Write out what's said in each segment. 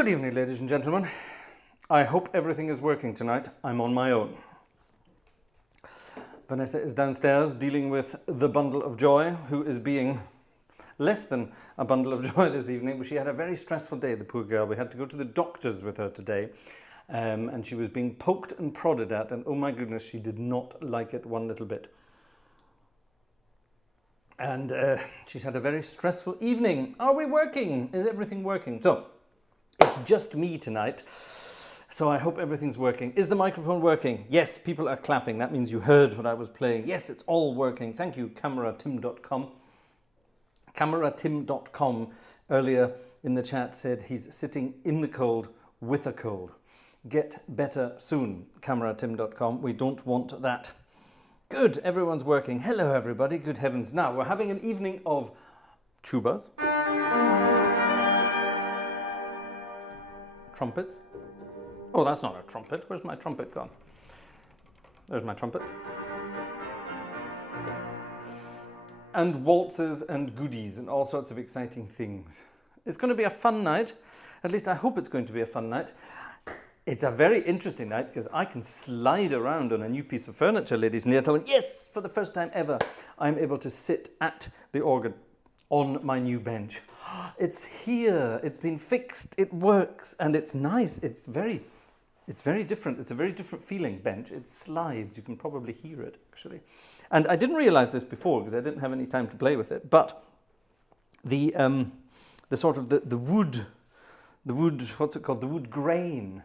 Good evening, ladies and gentlemen. I hope everything is working tonight. I'm on my own. Vanessa is downstairs dealing with the bundle of joy, who is being less than a bundle of joy this evening, but she had a very stressful day, the poor girl. We had to go to the doctors with her today, and she was being poked and prodded at, and oh my goodness, she did not like it one little bit. And she's had a very stressful evening. Are we working? Is everything working? So, it's just me tonight, so I hope everything's working. Is the microphone working? Yes, people are clapping. That means you heard what I was playing. Yes, it's all working. Thank you, cameratim.com. Cameratim.com earlier in the chat said he's sitting in the cold with a cold. Get better soon, cameratim.com. We don't want that. Good, everyone's working. Hello, everybody. Good heavens. Now, we're having an evening of tubas, trumpets. Oh, that's not a trumpet. Where's my trumpet gone? There's my trumpet. And waltzes and goodies and all sorts of exciting things. It's going to be a fun night. At least I hope it's going to be a fun night. It's a very interesting night because I can slide around on a new piece of furniture, ladies and gentlemen. Yes, for the first time ever, I'm able to sit at the organ on my new bench. It's here, it's been fixed, it works, and it's nice. It's very different. It's a very different feeling bench. It slides. You can probably hear it, actually. And I didn't realize this before because I didn't have any time to play with it. But the sort of the wood, what's it called? The wood grain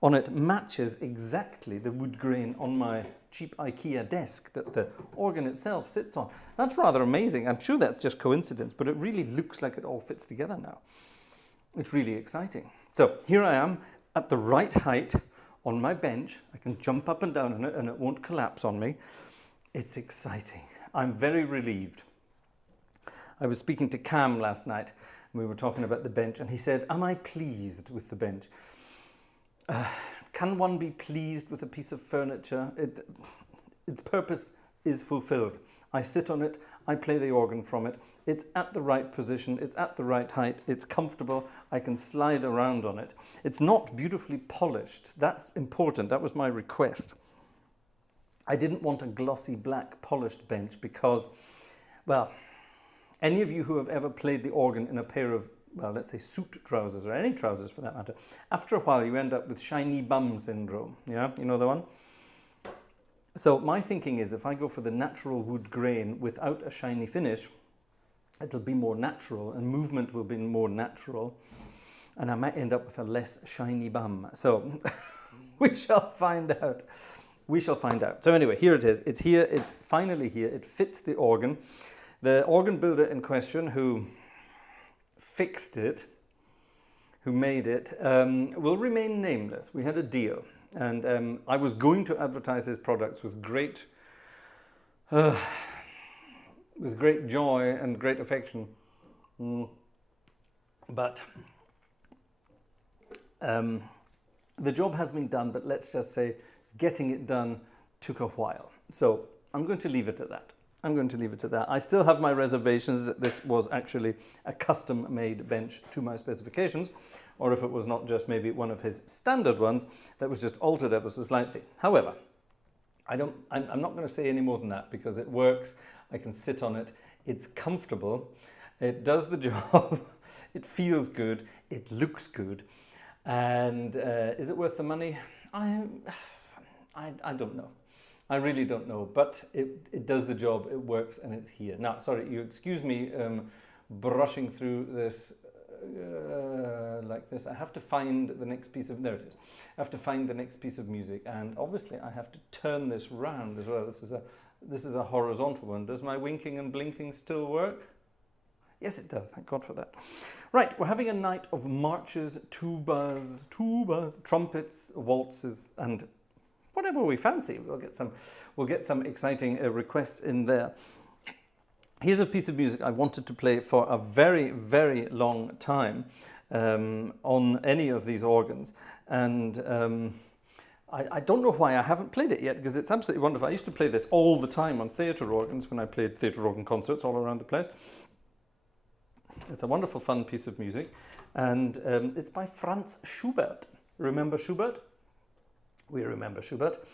on it matches exactly the wood grain on my cheap IKEA desk that the organ itself sits on. That's rather amazing. I'm sure that's just coincidence, but it really looks like it all fits together now. It's really exciting. So here I am at the right height on my bench. I can jump up and down on it and it won't collapse on me. It's exciting. I'm very relieved. I was speaking to Cam last night and we were talking about the bench and he said, am I pleased with the bench? Can one be pleased with a piece of furniture? Its purpose is fulfilled. I sit on it, I play the organ from it, it's at the right position, it's at the right height, it's comfortable, I can slide around on it. It's not beautifully polished, that's important, that was my request. I didn't want a glossy black polished bench because, well, any of you who have ever played the organ in a pair of, well, let's say suit trousers, or any trousers for that matter, after a while you end up with shiny bum syndrome, yeah, you know the one? So my thinking is if I go for the natural wood grain without a shiny finish, it'll be more natural and movement will be more natural and I might end up with a less shiny bum. So we shall find out. We shall find out. So anyway, here it is. It's here. It's finally here. It fits the organ. The organ builder in question who fixed it, who made it, will remain nameless. We had a deal. And I was going to advertise his products with great joy and great affection, but the job has been done. But let's just say, getting it done took a while. So I'm going to leave it at that. I'm going to leave it at that. I still have my reservations that this was actually a custom-made bench to my specifications, or if it was not just maybe one of his standard ones that was just altered ever so slightly. However, I'm not going to say any more than that because it works. I can sit on it. It's comfortable. It does the job. It feels good. It looks good. And is it worth the money? I don't know. I really don't know, but it does the job, it works, and it's here. Now, sorry, you excuse me brushing through this like this. I have to find the next piece of, there it is. I have to find the next piece of music, and obviously I have to turn this round as well. This is a horizontal one. Does my winking and blinking still work? Yes, it does. Thank God for that. Right, we're having a night of marches, tubas, trumpets, waltzes, and whatever we fancy. We'll get some exciting requests in there. Here's a piece of music I've wanted to play for a very, very long time on any of these organs, and I don't know why I haven't played it yet because it's absolutely wonderful. I used to play this all the time on theatre organs when I played theatre organ concerts all around the place. It's a wonderful, fun piece of music, and it's by Franz Schubert. Remember Schubert? We remember Schubert.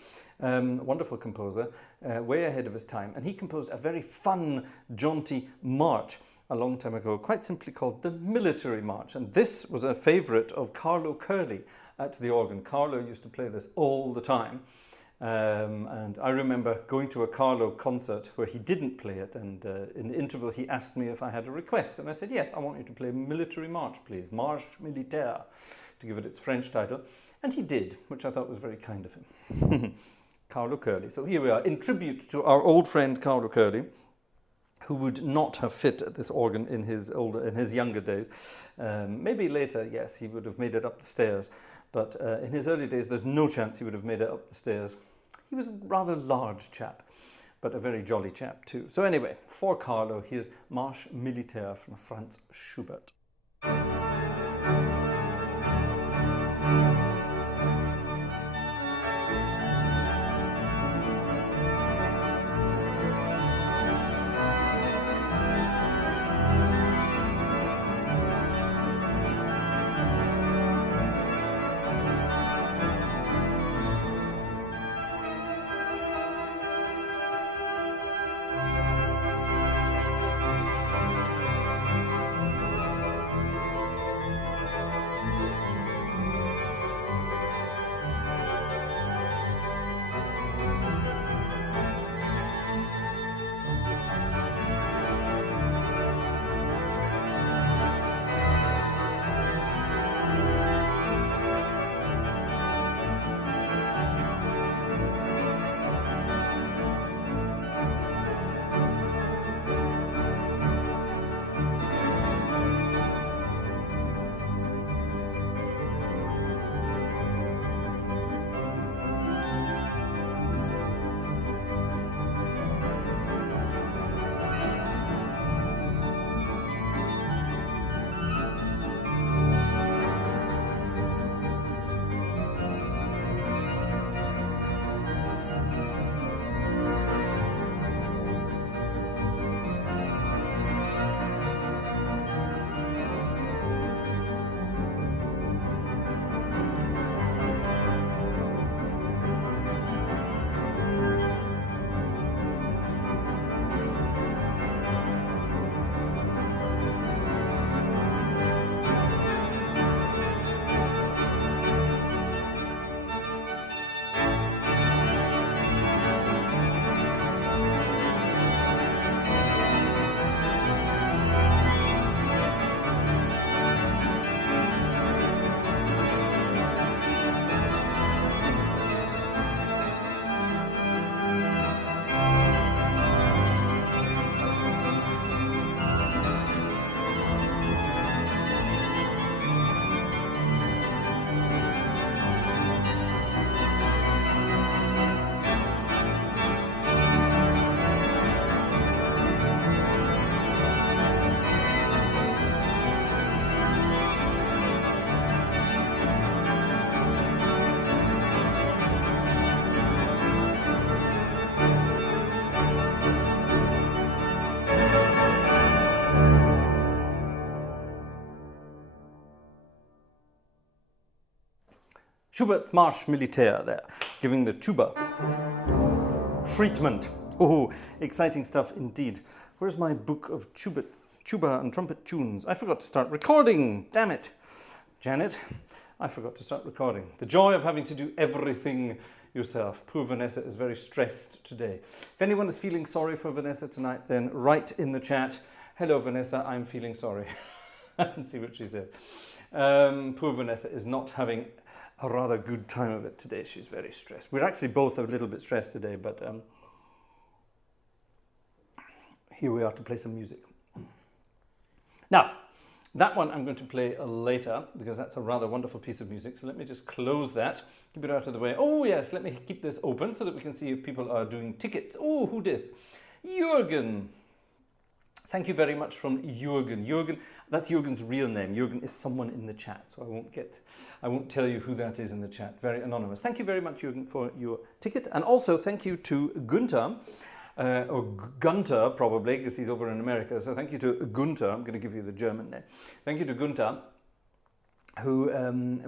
Wonderful composer, way ahead of his time, and he composed a very fun, jaunty march a long time ago, quite simply called the Military March, and this was a favorite of Carlo Curley at the organ. Carlo used to play this all the time, and I remember going to a Carlo concert where he didn't play it, and in the interval he asked me if I had a request, and I said, yes, I want you to play Military March, please, Marche Militaire, to give it its French title, and he did, which I thought was very kind of him. Carlo Curley. So here we are, in tribute to our old friend Carlo Curley, who would not have fit at this organ in his younger days. Maybe later, yes, he would have made it up the stairs, but in his early days, there's no chance he would have made it up the stairs. He was a rather large chap, but a very jolly chap too. So anyway, for Carlo, here's Marche Militaire from Franz Schubert. Schubert's Marche Militaire there, giving the tuba treatment. Oh, exciting stuff indeed. Where's my book of tuba and trumpet tunes? I forgot to start recording, damn it. Janet, I forgot to start recording. The joy of having to do everything yourself. Poor Vanessa is very stressed today. If anyone is feeling sorry for Vanessa tonight, then write in the chat, hello Vanessa, I'm feeling sorry. And see what she says. Poor Vanessa is not having a rather good time of it today. She's very stressed. We're actually both a little bit stressed today, but here we are to play some music. Now, that one I'm going to play later because that's a rather wonderful piece of music. So let me just close that, keep it out of the way. Oh yes, let me keep this open so that we can see if people are doing tickets. Oh, who dis? Jürgen. Thank you very much from Jürgen. Jürgen, that's Jürgen's real name. Jürgen is someone in the chat, so I won't tell you who that is in the chat. Very anonymous. Thank you very much, Jürgen, for your ticket. And also thank you to Günther, or Gunther probably, because he's over in America. So thank you to Gunther. I'm going to give you the German name. Thank you to Gunther, who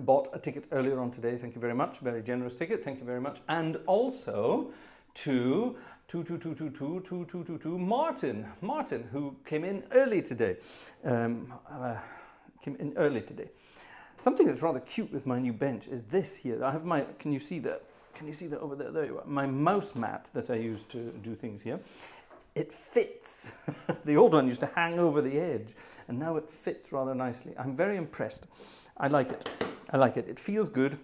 bought a ticket earlier on today. Thank you very much. Very generous ticket. Thank you very much. And also to Martin, who came in early today. Something that's rather cute with my new bench is this here. I have my, can you see that? Can you see that over there? There you are. My mouse mat that I use to do things here. It fits. The old one used to hang over the edge, and now it fits rather nicely. I'm very impressed. I like it. I like it. It feels good.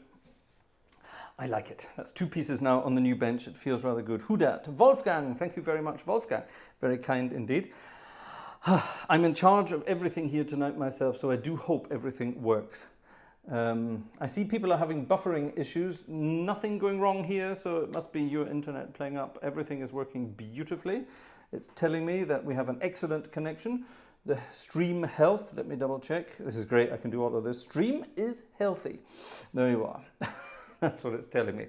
I like it. That's 2 pieces now on the new bench. It feels rather good. Who dat? Wolfgang. Thank you very much, Wolfgang. Very kind indeed. I'm in charge of everything here tonight myself, so I do hope everything works. I see people are having buffering issues. Nothing going wrong here, so it must be your internet playing up. Everything is working beautifully. It's telling me that we have an excellent connection. The stream health, let me double check. This is great, I can do all of this. Stream is healthy. There you are. That's what it's telling me.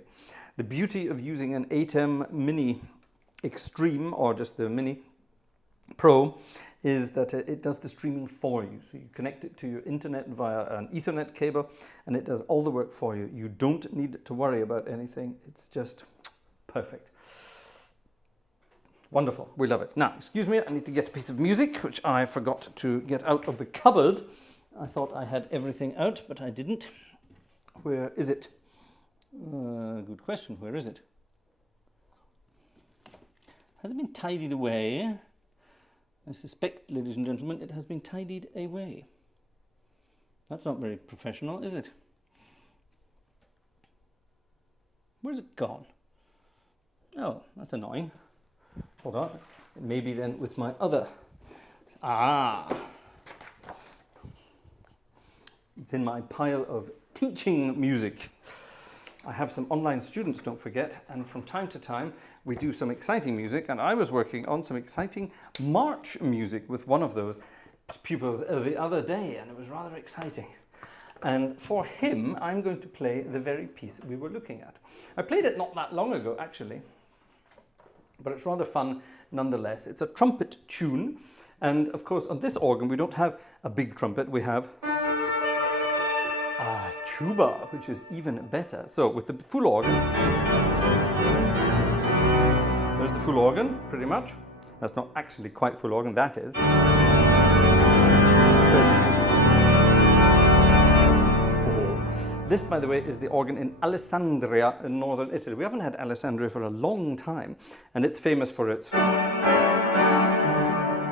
The beauty of using an ATEM Mini Extreme, or just the Mini Pro, is that it does the streaming for you. So you connect it to your internet via an Ethernet cable, and it does all the work for you. You don't need to worry about anything. It's just perfect. Wonderful. We love it. Now, excuse me, I need to get a piece of music, which I forgot to get out of the cupboard. I thought I had everything out, but I didn't. Where is it? Good question. Where is it? Has it been tidied away? I suspect, ladies and gentlemen, it has been tidied away. That's not very professional, is it? Where's it gone? Oh, that's annoying. Hold on. Maybe then with my other... It's in my pile of teaching music. I have some online students, don't forget, and from time to time we do some exciting music, and I was working on some exciting march music with one of those pupils the other day, and it was rather exciting. And for him, I'm going to play the very piece we were looking at. I played it not that long ago, actually, but it's rather fun nonetheless. It's a trumpet tune, and of course on this organ we don't have a big trumpet, we have a tuba, which is even better. So with the full organ, there's the full organ, pretty much. That's not actually quite full organ, that is. 32. This, by the way, is the organ in Alessandria in northern Italy. We haven't had Alessandria for a long time, and it's famous for its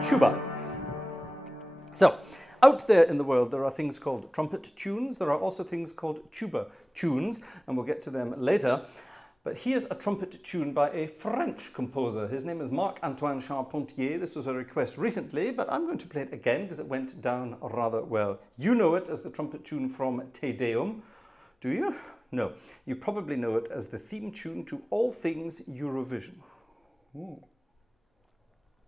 tuba. So, out there in the world, there are things called trumpet tunes. There are also things called tuba tunes, and we'll get to them later. But here's a trumpet tune by a French composer. His name is Marc-Antoine Charpentier. This was a request recently, but I'm going to play it again because it went down rather well. You know it as the trumpet tune from Te Deum. Do you? No. You probably know it as the theme tune to all things Eurovision. Ooh.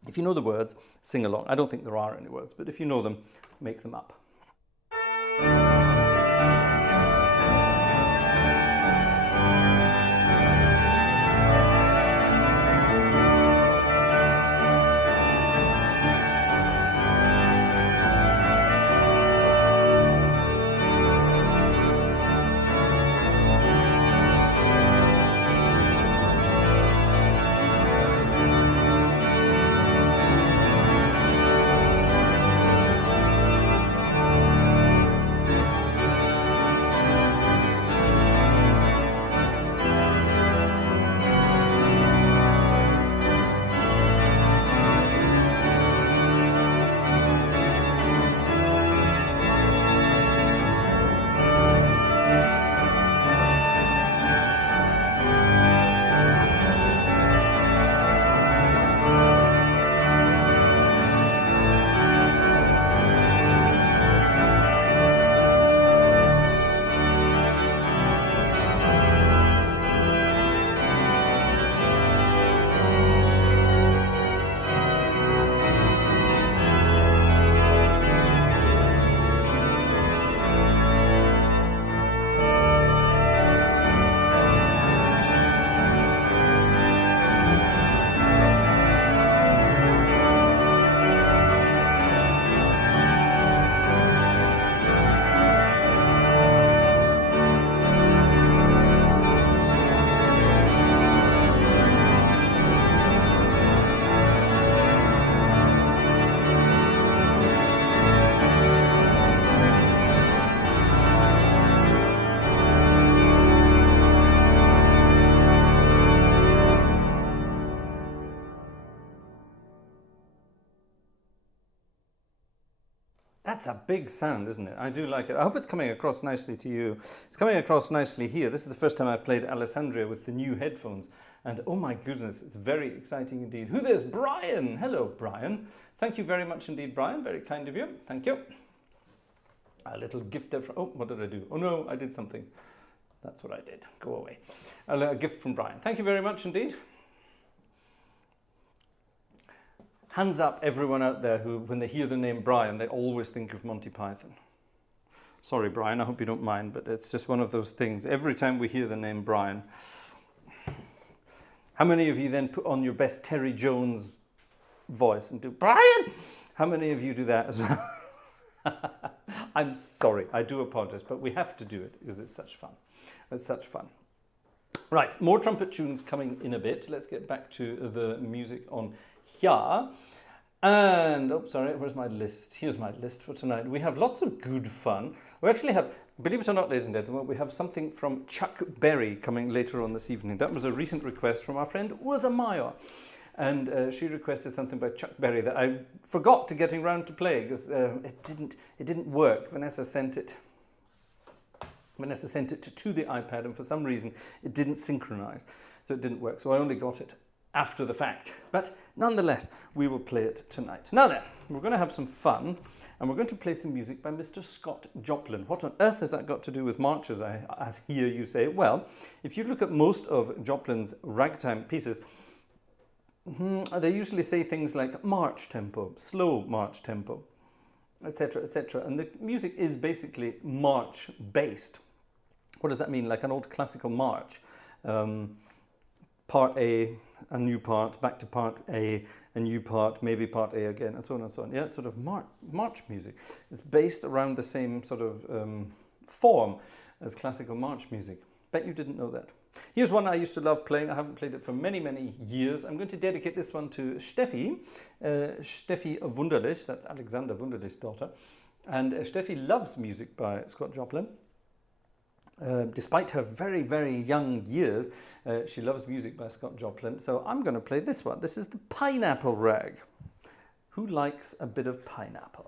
If you know the words, sing along. I don't think there are any words, but if you know them, make them up. That's a big sound, isn't it? I do like it. I hope it's coming across nicely to you. It's coming across nicely here. This is the first time I've played Alessandria with the new headphones. And oh my goodness, it's very exciting indeed. Who there's? Brian! Hello, Brian. Thank you very much indeed, Brian. Very kind of you. Thank you. A little gift there from... Oh, what did I do? Oh no, I did something. That's what I did. Go away. A gift from Brian. Thank you very much indeed. Hands up, everyone out there who, when they hear the name Brian, they always think of Monty Python. Sorry, Brian, I hope you don't mind, but it's just one of those things. Every time we hear the name Brian... How many of you then put on your best Terry Jones voice and do, Brian? How many of you do that as well? I'm sorry, I do apologize, but we have to do it because it's such fun. It's such fun. Right, more trumpet tunes coming in a bit. Let's get back to the music on here. And, oh, sorry, where's my list? Here's my list for tonight. We have lots of good fun. We actually have, believe it or not, ladies and gentlemen, we have something from Chuck Berry coming later on this evening. That was a recent request from our friend Ursa Meyer. And she requested something by Chuck Berry that I forgot to getting round to playing because it didn't work. Vanessa sent it to the iPad, and for some reason it didn't synchronize, so it didn't work. So I only got it after the fact. But nonetheless, we will play it tonight. Now then, we're going to have some fun, and we're going to play some music by Mr. Scott Joplin. What on earth has that got to do with marches, I hear you say? Well, if you look at most of Joplin's ragtime pieces, they usually say things like march tempo, slow march tempo, etc., etc. And the music is basically march based. What does that mean? Like an old classical march. Part A, a new part, back to part A, a new part, maybe part A again, and so on and so on. Yeah, it's sort of march music. It's based around the same sort of form as classical march music. Bet you didn't know that. Here's one I used to love playing. I haven't played it for many, many years. I'm going to dedicate this one to Steffi. Steffi Wunderlich, that's Alexander Wunderlich's daughter. And Steffi loves music by Scott Joplin. Despite her very, very young years, she loves music by Scott Joplin. So I'm going to play this one. This is the Pineapple Rag. Who likes a bit of pineapple?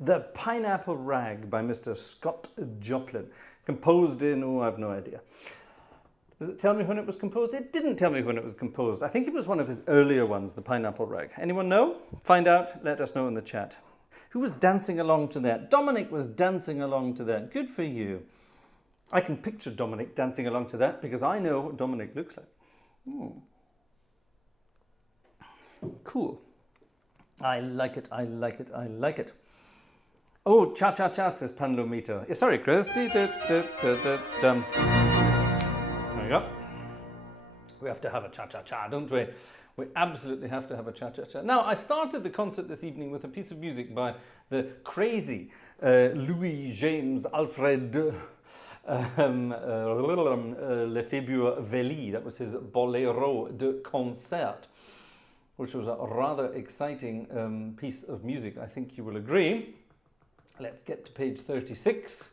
The Pineapple Rag by Mr. Scott Joplin, composed in, oh, I have no idea. Does it tell me when it was composed? It didn't tell me when it was composed. I think it was one of his earlier ones, the Pineapple Rag. Anyone know? Find out, let us know in the chat. Who was dancing along to that? Dominic was dancing along to that. Good for you. I can picture Dominic dancing along to that because I know what Dominic looks like. Cool. I like it, I like it, I like it. Oh, cha-cha-cha, says Panlomito. Yeah, sorry, Chris. There we go. We have to have a cha-cha-cha, don't we? We absolutely have to have a cha-cha-cha. Now, I started the concert this evening with a piece of music by the crazy Louis James Alfred Lefebvre Velli. That was his Bolero de Concert, which was a rather exciting piece of music, I think you will agree. Let's get to page 36.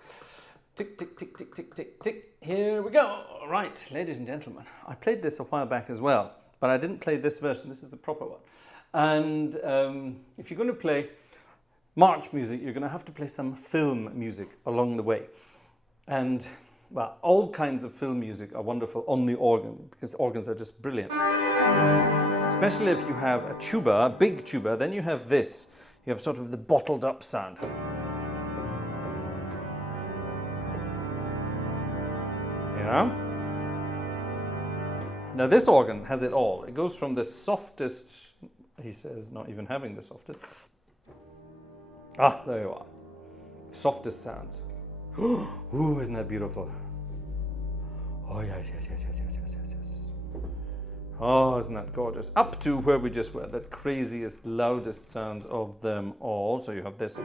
Tick, tick, tick, tick, tick, tick, tick. Here we go. Right, ladies and gentlemen. I played this a while back as well, but I didn't play this version. This is the proper one. And if you're going to play march music, you're going to have to play some film music along the way. And, well, all kinds of film music are wonderful on the organ, because organs are just brilliant. Especially if you have a tuba, a big tuba, then you have this. You have sort of the bottled up sound. Yeah. Now this organ has it all. It goes from the softest, he says, not even having the softest. Ah, there you are. Softest sounds. Ooh, isn't that beautiful? Oh yes, yes, yes, yes, yes, yes, yes, yes. Oh, isn't that gorgeous? Up to where we just were, that craziest, loudest sound of them all. So you have this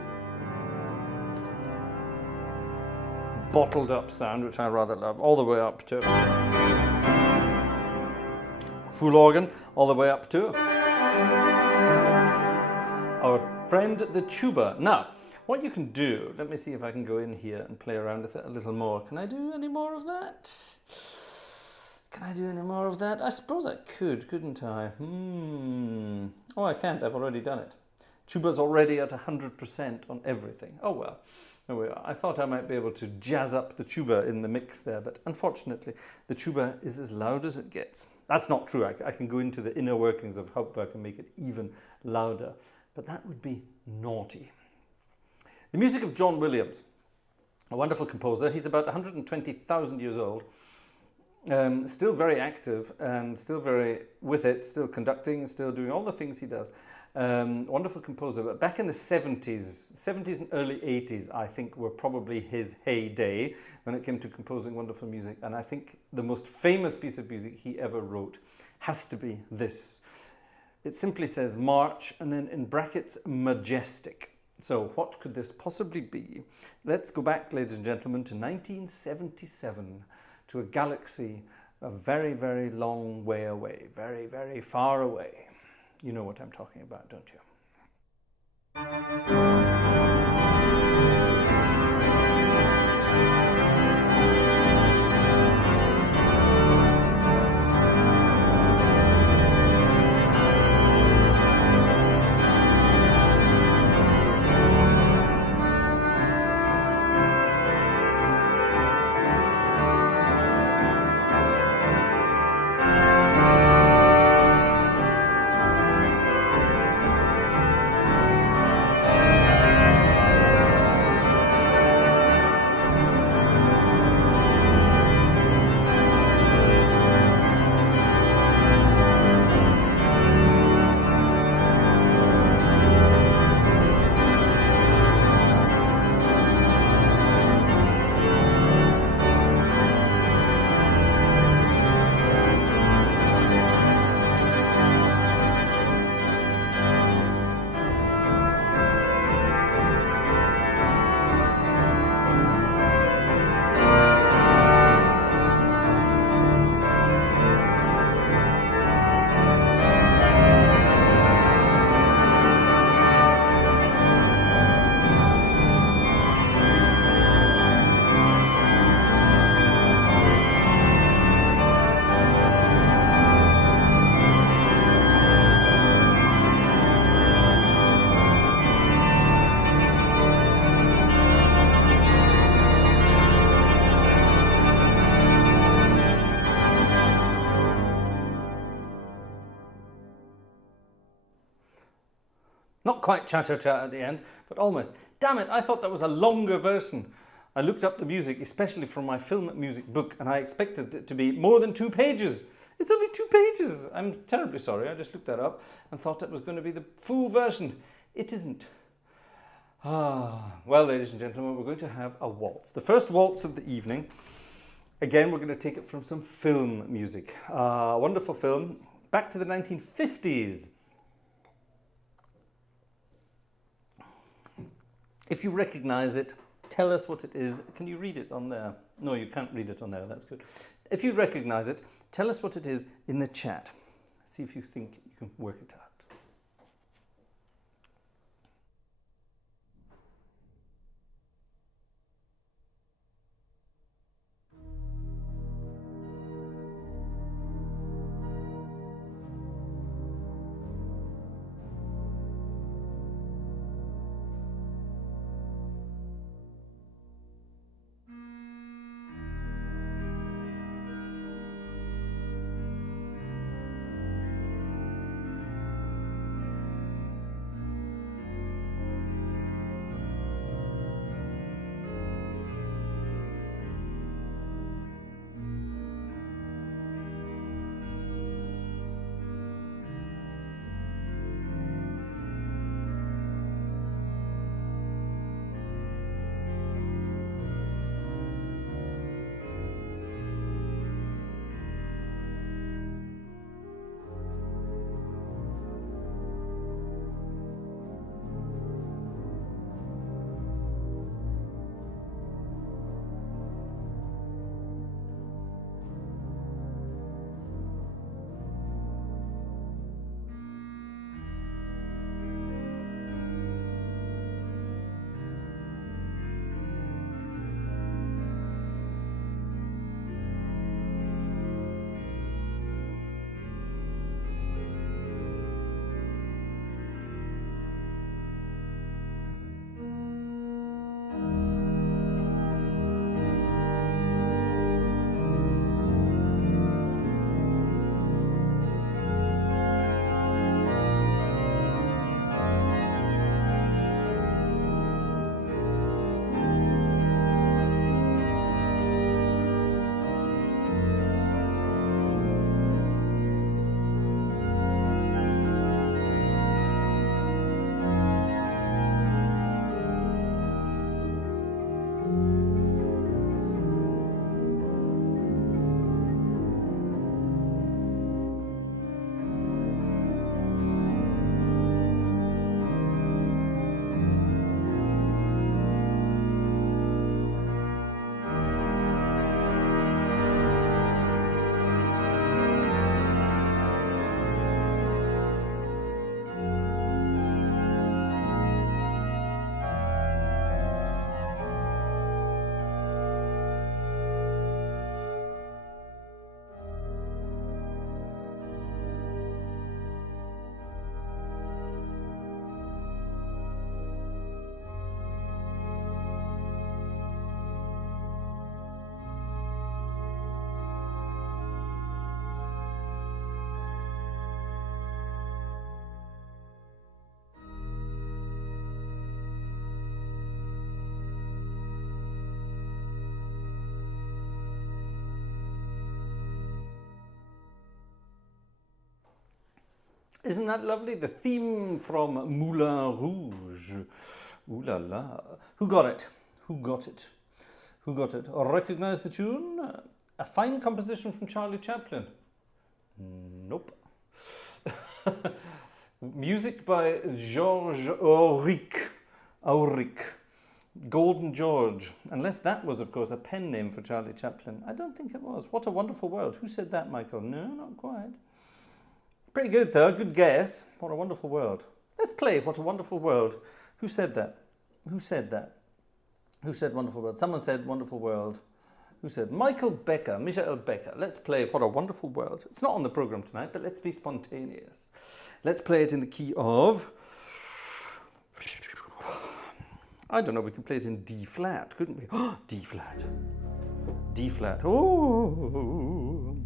bottled up sound, which I rather love, all the way up to full organ, all the way up to our friend the tuba. Now, what you can do, let me see if I can go in here and play around with it a little more. Can I do any more of that? Can I do any more of that? I suppose I could, couldn't I? Oh, I can't. I've already done it. Tuba's already at 100% on everything. Oh, well. There we are. I thought I might be able to jazz up the tuba in the mix there, but unfortunately, the tuba is as loud as it gets. That's not true. I can go into the inner workings of Hauptwerk and make it even louder, but that would be naughty. The music of John Williams, a wonderful composer. He's about 120,000 years old. Still very active and still very with it, still conducting, still doing all the things he does. Wonderful composer, but back in the 70s and early 80s, I think were probably his heyday when it came to composing wonderful music. And I think the most famous piece of music he ever wrote has to be this. It simply says march and then in brackets majestic. So what could this possibly be? Let's go back, ladies and gentlemen, to 1977, to a galaxy a very, very long way away, very, very far away. You know what I'm talking about, don't you? Not quite cha-cha-cha at the end, but almost. Damn it, I thought that was a longer version. I looked up the music, especially from my film music book, and I expected it to be more than 2 pages. It's only 2 pages. I'm terribly sorry. I just looked that up and thought that was going to be the full version. It isn't. Well, ladies and gentlemen, we're going to have a waltz. The first waltz of the evening. Again, we're going to take it from some film music. Wonderful film. Back to the 1950s. If you recognize it, tell us what it is. Can you read it on there? No, you can't read it on there. That's good. If you recognize it, tell us what it is in the chat. See if you think you can work it out. Isn't that lovely? The theme from Moulin Rouge. Ooh la la. Who got it? Who got it? Who got it? Recognize the tune? A fine composition from Charlie Chaplin. Nope. Music by Georges Auric. Golden George. Unless that was, of course, a pen name for Charlie Chaplin. I don't think it was. What a Wonderful World. Who said that, Michael? No, not quite. Pretty good, though. Good guess. What a Wonderful World. Let's play What a Wonderful World. Who said that? Who said that? Who said Wonderful World? Someone said Wonderful World. Who said? Michael Becker. Let's play What a Wonderful World. It's not on the program tonight, but let's be spontaneous. Let's play it in the key of... I don't know, we could play it in D flat, couldn't we? D flat. D flat. Oh.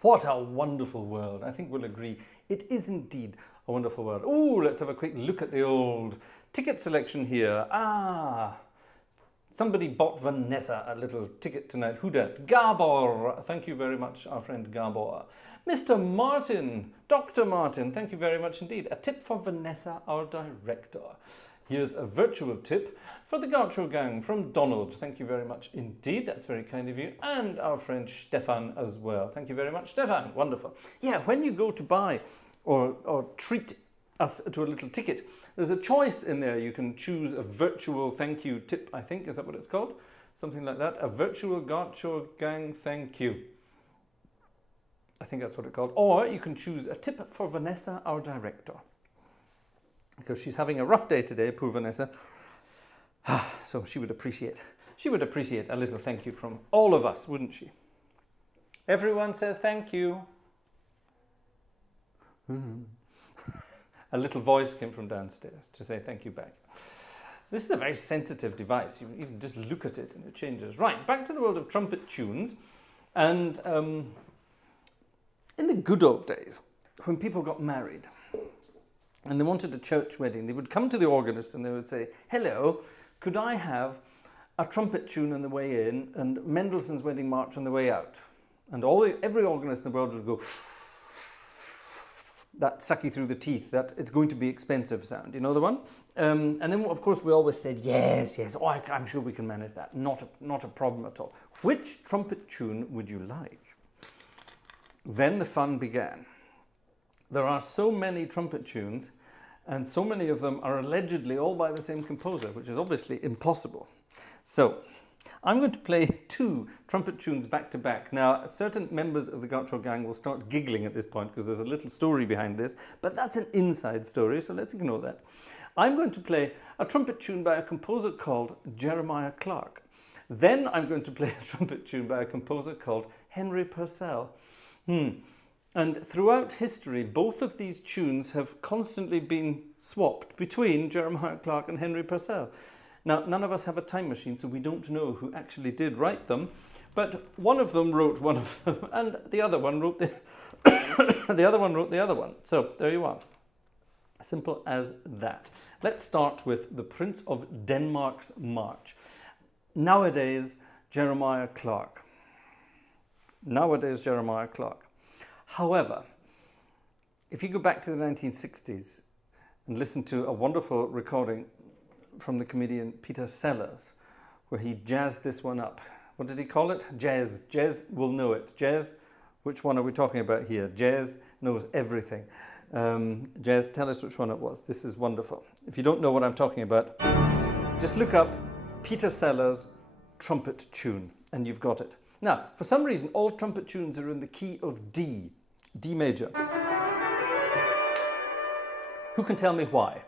What a wonderful world. I think we'll agree. It is indeed a wonderful world. Oh, let's have a quick look at the old ticket selection here. Somebody bought Vanessa a little ticket tonight. Who dat? Gabor. Thank you very much, our friend Gabor. Mr. Martin, Dr. Martin, thank you very much indeed. A tip for Vanessa, our director. Here's a virtual tip for the Gartshore Gang from Donald. Thank you very much indeed. That's very kind of you. And our friend Stefan as well. Thank you very much, Stefan. Wonderful. Yeah, when you go to buy or treat us to a little ticket, there's a choice in there. You can choose a virtual thank you tip, I think. Is that what it's called? Something like that. A virtual Gartshore Gang thank you. I think that's what it's called. Or you can choose a tip for Vanessa, our director. Because she's having a rough day today, poor Vanessa. So she would appreciate a little thank you from all of us, wouldn't she? Everyone says thank you. A little voice came from downstairs to say thank you back. This is a very sensitive device. You even just look at it and it changes. Right, back to the world of trumpet tunes. And in the good old days, when people got married and they wanted a church wedding, they would come to the organist and they would say, hello, could I have a trumpet tune on the way in and Mendelssohn's Wedding March on the way out? And every organist in the world would go, that sucky through the teeth, that it's going to be expensive sound. You know the one? And then, of course, we always said, yes, oh, I'm sure we can manage that. Not a problem at all. Which trumpet tune would you like? Then the fun began. There are so many trumpet tunes, and so many of them are allegedly all by the same composer, which is obviously impossible. So I'm going to play 2 trumpet tunes back to back. Now, certain members of the Gartshore Gang will start giggling at this point because there's a little story behind this, but that's an inside story, so let's ignore that. I'm going to play a trumpet tune by a composer called Jeremiah Clarke. Then I'm going to play a trumpet tune by a composer called Henry Purcell. And throughout history, both of these tunes have constantly been swapped between Jeremiah Clarke and Henry Purcell. Now, none of us have a time machine, so we don't know who actually did write them, but one of them wrote one of them, and the other one wrote the the other one wrote the other one. So there you are. Simple as that. Let's start with the Prince of Denmark's March. Nowadays, Jeremiah Clarke. Nowadays, Jeremiah Clarke. However, if you go back to the 1960s and listen to a wonderful recording from the comedian Peter Sellers, where he jazzed this one up. What did he call it? Jazz. Jazz will know it. Jazz, which one are we talking about here? Jazz knows everything. Jazz, tell us which one it was. This is wonderful. If you don't know what I'm talking about, just look up Peter Sellers' trumpet tune, and you've got it. Now, for some reason, all trumpet tunes are in the key of D, D major. Who can tell me why?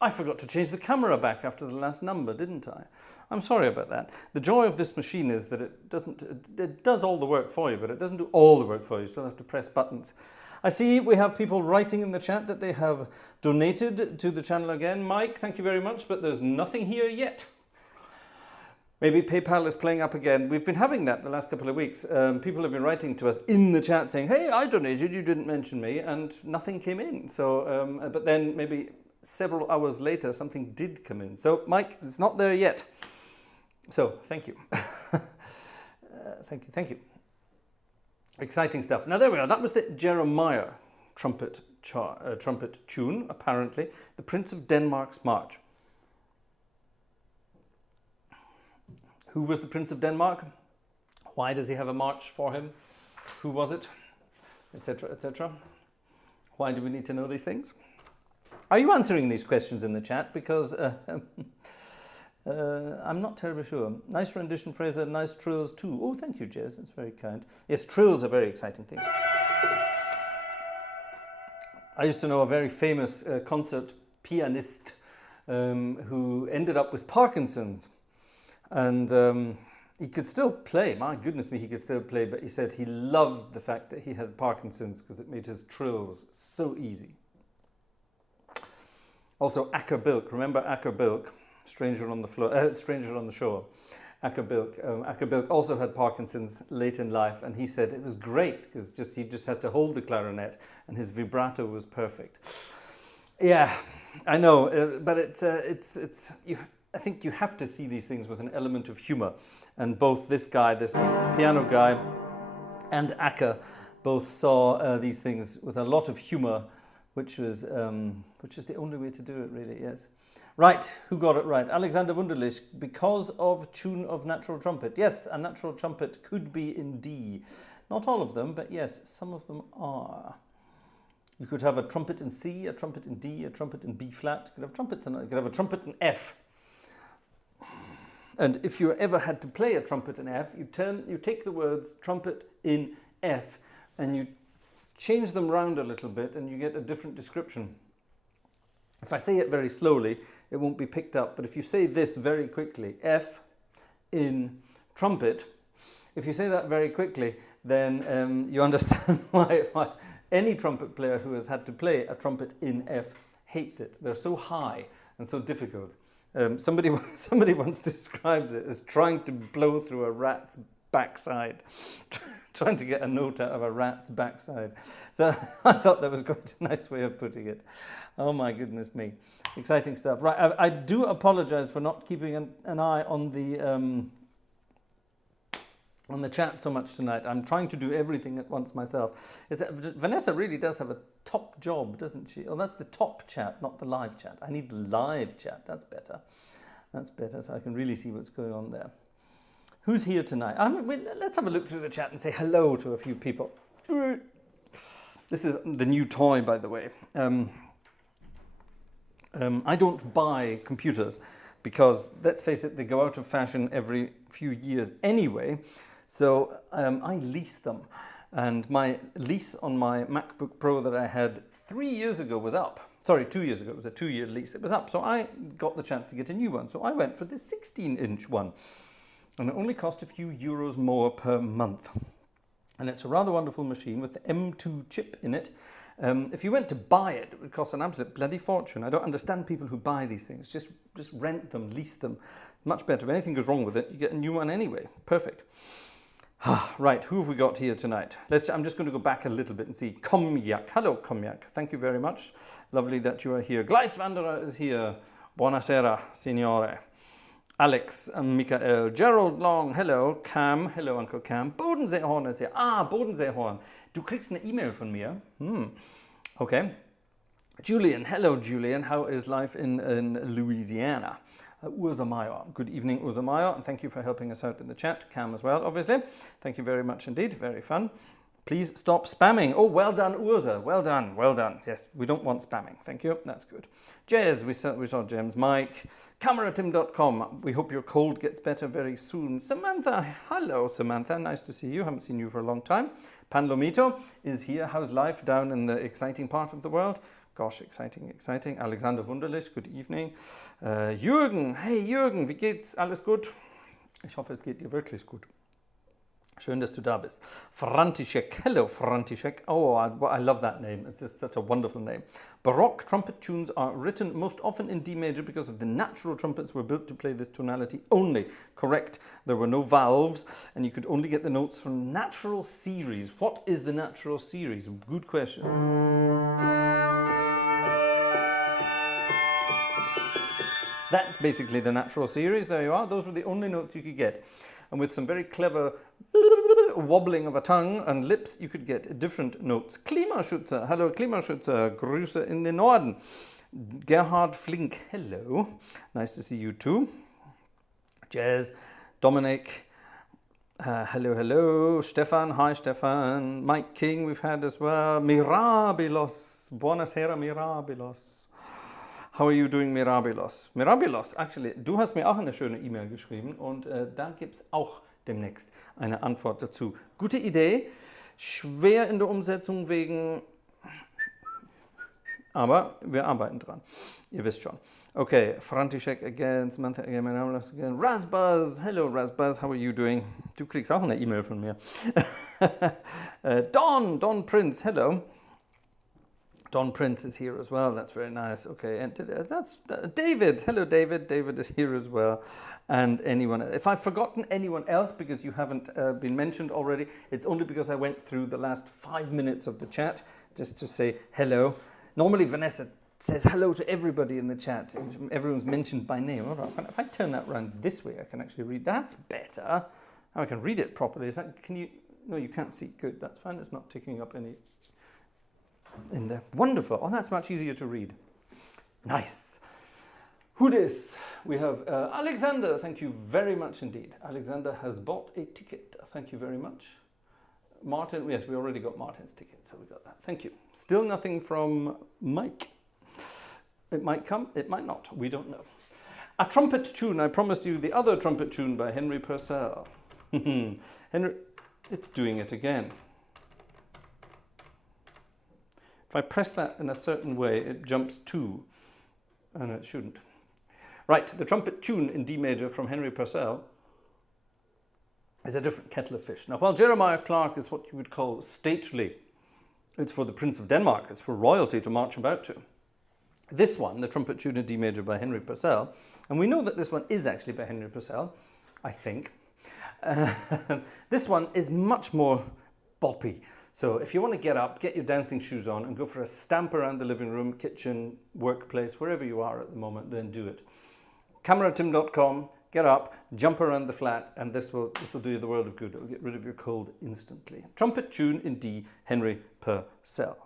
I forgot to change the camera back after the last number, didn't I? I'm sorry about that. The joy of this machine is that it does all the work for you, but it doesn't do all the work for you. You still have to press buttons. I see we have people writing in the chat that they have donated to the channel again. Mike, thank you very much, but there's nothing here yet. Maybe PayPal is playing up again. We've been having that the last couple of weeks. People have been writing to us in the chat saying, hey, I donated, you didn't mention me, and nothing came in. So, but then maybe several hours later, something did come in. So, Mike, it's not there yet. So, thank you. Thank you. Exciting stuff. Now, there we are. That was the Jeremiah trumpet tune, apparently. The Prince of Denmark's March. Who was the Prince of Denmark? Why does he have a march for him? Who was it? Etc., etc. Why do we need to know these things? Are you answering these questions in the chat? Because I'm not terribly sure. Nice rendition, Fraser. Nice trills too. Oh, thank you, Jez. That's very kind. Yes, trills are very exciting things. I used to know a very famous concert pianist who ended up with Parkinson's. And he could still play. My goodness me, he could still play. But he said he loved the fact that he had Parkinson's because it made his trills so easy. Also, Acker Bilk. Remember Acker Bilk? Stranger on the floor, Stranger on the Shore. Acker Bilk. Acker Bilk also had Parkinson's late in life, and he said it was great because he just had to hold the clarinet, and his vibrato was perfect. Yeah, I know, but I think you have to see these things with an element of humor, and both this guy, this piano guy, and Acker both saw these things with a lot of humor, which is the only way to do it, really. Yes. Right, who got it right? Alexander Wunderlich, because of tune of natural trumpet. Yes, a natural trumpet could be in D. Not all of them, but yes, some of them are. You could have a trumpet in C, a trumpet in D, a trumpet in B flat. You could have trumpets in, you could have a trumpet in F. And if you ever had to play a trumpet in F, you take the words trumpet in F and you change them round a little bit and you get a different description. If I say it very slowly, it won't be picked up. But if you say this very quickly, F in trumpet, if you say that very quickly, then you understand why any trumpet player who has had to play a trumpet in F hates it. They're so high and so difficult. Somebody once described it as trying to blow through a rat's backside, trying to get a note out of a rat's backside. So I thought that was quite a nice way of putting it. Oh my goodness me. Exciting stuff. Right, I do apologize for not keeping an eye on the chat so much tonight. I'm trying to do everything at once myself. Vanessa really does have a top job, doesn't she? Oh, that's the top chat, not the live chat. I need the live chat. That's better. That's better, so I can really see what's going on there. Who's here tonight? Let's have a look through the chat and say hello to a few people. This is the new toy, by the way. I don't buy computers because, let's face it, they go out of fashion every few years anyway. So I lease them. And my lease on my MacBook Pro that I had 3 years ago was up. Sorry, 2 years ago. It was a 2-year lease. It was up. So I got the chance to get a new one. So I went for the 16-inch one. And it only cost a few euros more per month. And it's a rather wonderful machine with the M2 chip in it. If you went to buy it, it would cost an absolute bloody fortune. I don't understand people who buy these things. Just rent them, lease them. Much better. If anything goes wrong with it, you get a new one anyway. Perfect. Right, who have we got here tonight? I'm just going to go back a little bit and see. Komjak. Hello, Komjak. Thank you very much. Lovely that you are here. Gleiswanderer is here. Buonasera, signore. Alex and Michael. Gerald Long. Hello. Cam. Hello, Uncle Cam. Bodenseehorn is here. Ah, Bodenseehorn. Du kriegst eine E-Mail von mir. Okay. Julian. Hello, Julian. How is life in Louisiana? Ursa Meyer. Good evening, Ursa Meyer, and thank you for helping us out in the chat. Cam as well, obviously. Thank you very much indeed. Very fun. Please stop spamming. Oh, well done, Ursa. Well done, well done. Yes, we don't want spamming. Thank you. That's good. Jez, we saw James. Mike. Cameratim.com. We hope your cold gets better very soon. Samantha. Hello, Samantha. Nice to see you. Haven't seen you for a long time. Panlomito is here. How's life down in the exciting part of the world? Gosh, exciting, exciting. Alexander Wunderlich, good evening. Jürgen, hey Jürgen, wie geht's? Alles gut? Ich hoffe, es geht dir wirklich gut. Schön, dass du da bist. František, hello František. Oh, I love that name. It's just such a wonderful name. Baroque trumpet tunes are written most often in D major because of the natural trumpets were built to play this tonality only. Correct. There were no valves and you could only get the notes from natural series. What is the natural series? Good question. That's basically the natural series. There you are. Those were the only notes you could get. And with some very clever wobbling of a tongue and lips, you could get different notes. Klimaschützer, hello Klimaschützer, Grüße in den Norden. Gerhard Flink, hello, nice to see you too. Jazz, Dominic, hello, hello. Stefan, hi Stefan. Mike King we've had as well. Mirabilos, buonasera Mirabilos. How are you doing, Mirabilos? Mirabilos, actually, du hast mir auch eine schöne E-Mail geschrieben und da gibt es auch demnächst eine Antwort dazu. Gute Idee, schwer in der Umsetzung wegen, aber wir arbeiten dran. Ihr wisst schon. Okay, František again, Samantha again, Mirabilos again. Rasbuzz, hello Rasbuzz, how are you doing? Du kriegst auch eine E-Mail von mir. Don Prince, hello. Don Prince is here as well. That's very nice. Okay, and that's David. Hello, David. David is here as well. And anyone, if I've forgotten anyone else because you haven't been mentioned already, it's only because I went through the last 5 minutes of the chat just to say hello. Normally, Vanessa says hello to everybody in the chat. Everyone's mentioned by name. All right. If I turn that around this way, I can actually read. That's better. Now I can read it properly. Is that? Can you? No, you can't see. Good. That's fine. It's not taking up any. In there. Wonderful. Oh, that's much easier to read. Nice. Who dis? We have Alexander. Thank you very much indeed. Alexander has bought a ticket. Thank you very much. Martin, yes, we already got Martin's ticket, so we got that. Thank you. Still nothing from Mike. It might come, it might not. We don't know. A trumpet tune. I promised you the other trumpet tune by Henry Purcell. Henry, it's doing it again. If I press that in a certain way, it jumps 2, and it shouldn't. Right, the trumpet tune in D major from Henry Purcell is a different kettle of fish. Now, while Jeremiah Clarke is what you would call stately, it's for the Prince of Denmark, it's for royalty to march about to. This one, the trumpet tune in D major by Henry Purcell, and we know that this one is actually by Henry Purcell, I think. This one is much more boppy. So if you want to get up, get your dancing shoes on and go for a stamp around the living room, kitchen, workplace, wherever you are at the moment, then do it. CameraTim.com, get up, jump around the flat, and this will do you the world of good. It'll get rid of your cold instantly. Trumpet tune in D, Henry Purcell.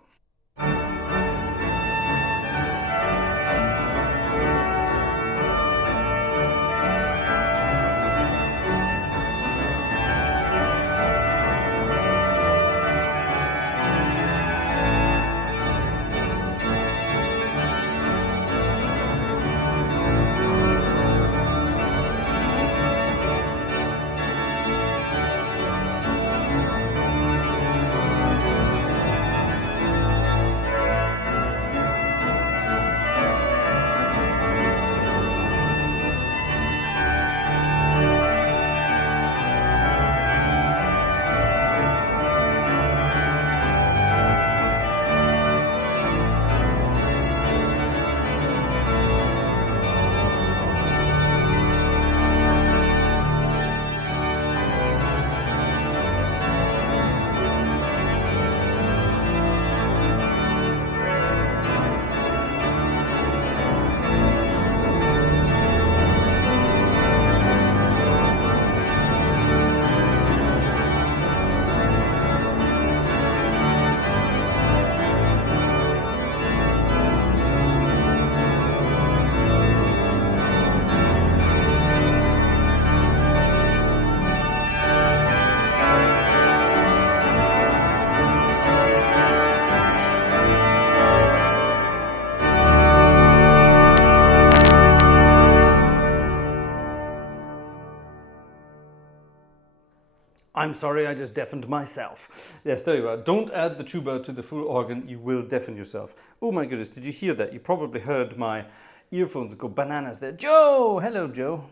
I'm sorry, I just deafened myself. Yes, there you are. Don't add the tuba to the full organ, you will deafen yourself. Oh my goodness, did you hear that? You probably heard my earphones go bananas there. Joe! Hello, Joe.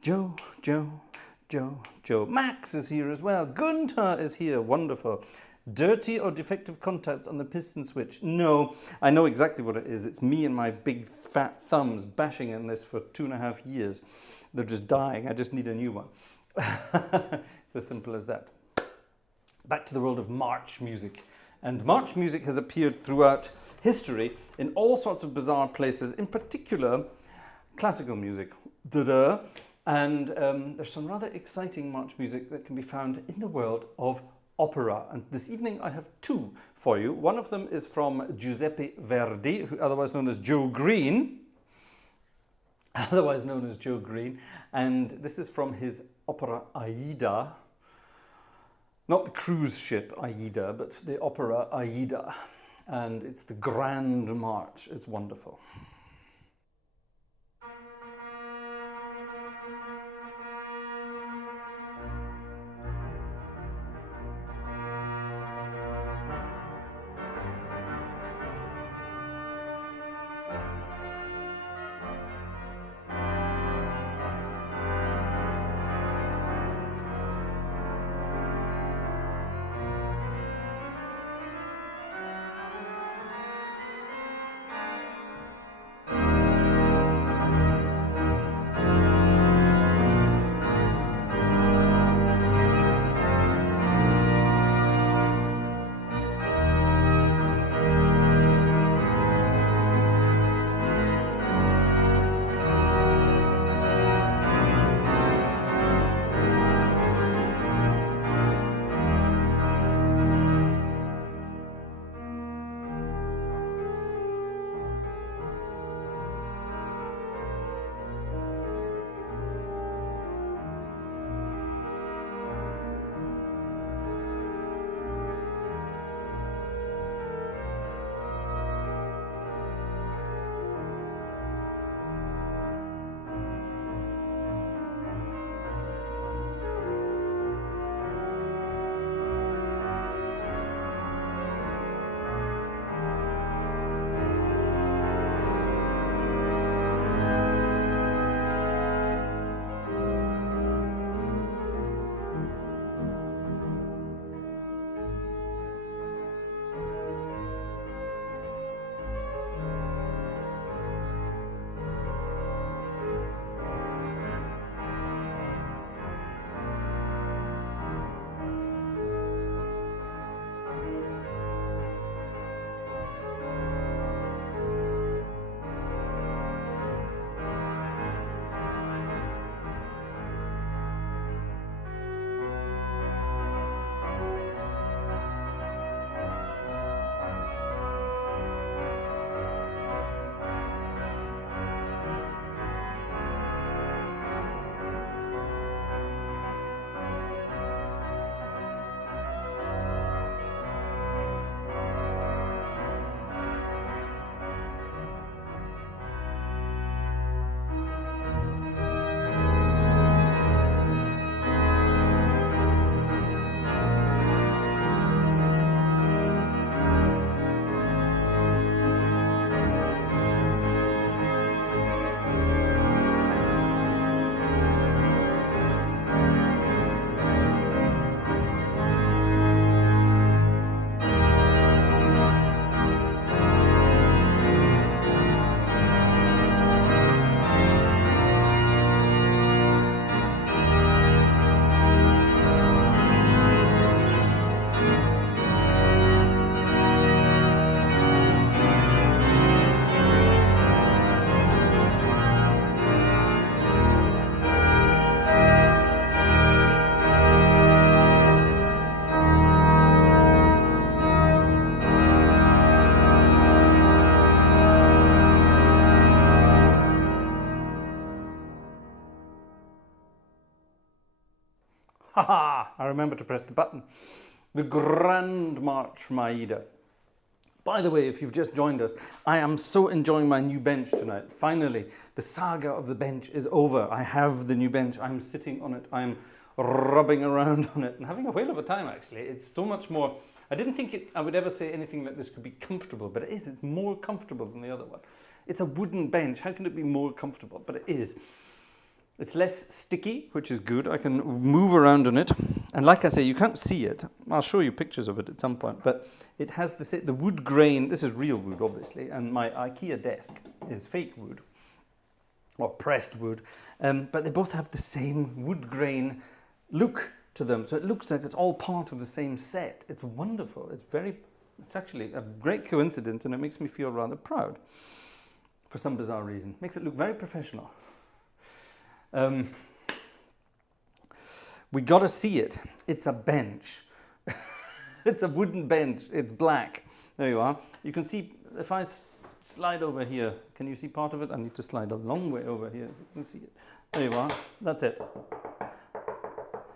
Joe, Joe, Joe, Joe. Max is here as well. Gunther is here. Wonderful. Dirty or defective contacts on the piston switch? No, I know exactly what it is. It's me and my big fat thumbs bashing in this for 2.5 years. They're just dying. I just need a new one. It's as simple as that. Back to the world of march music. And march music has appeared throughout history in all sorts of bizarre places, in particular classical music. Da-da. And there's some rather exciting march music that can be found in the world of opera. And this evening I have two for you. One of them is from Giuseppe Verdi, who otherwise known as Joe Green. Otherwise known as Joe Green. And this is from his opera Aida. Not the cruise ship Aida, but the opera Aida. And it's the Grand March. It's wonderful. Haha, I remember to press the button. The Grand March from Aida. By the way, if you've just joined us, I am so enjoying my new bench tonight. Finally, the saga of the bench is over. I have the new bench. I'm sitting on it. I'm rubbing around on it and having a whale of a time, actually. It's so much more... I didn't think I would ever say anything like this could be comfortable, but it is. It's more comfortable than the other one. It's a wooden bench. How can it be more comfortable? But it is. It's less sticky, which is good. I can move around on it. And like I say, you can't see it. I'll show you pictures of it at some point. But it has the wood grain. This is real wood, obviously. And my IKEA desk is fake wood or pressed wood. But they both have the same wood grain look to them. So it looks like it's all part of the same set. It's wonderful. It's actually a great coincidence, and it makes me feel rather proud for some bizarre reason. Makes it look very professional. We gotta see it. It's a bench. It's a wooden bench. It's black. There you are. You can see, if I slide over here, can you see part of it? I need to slide a long way over here. You can see it. There you are. That's it.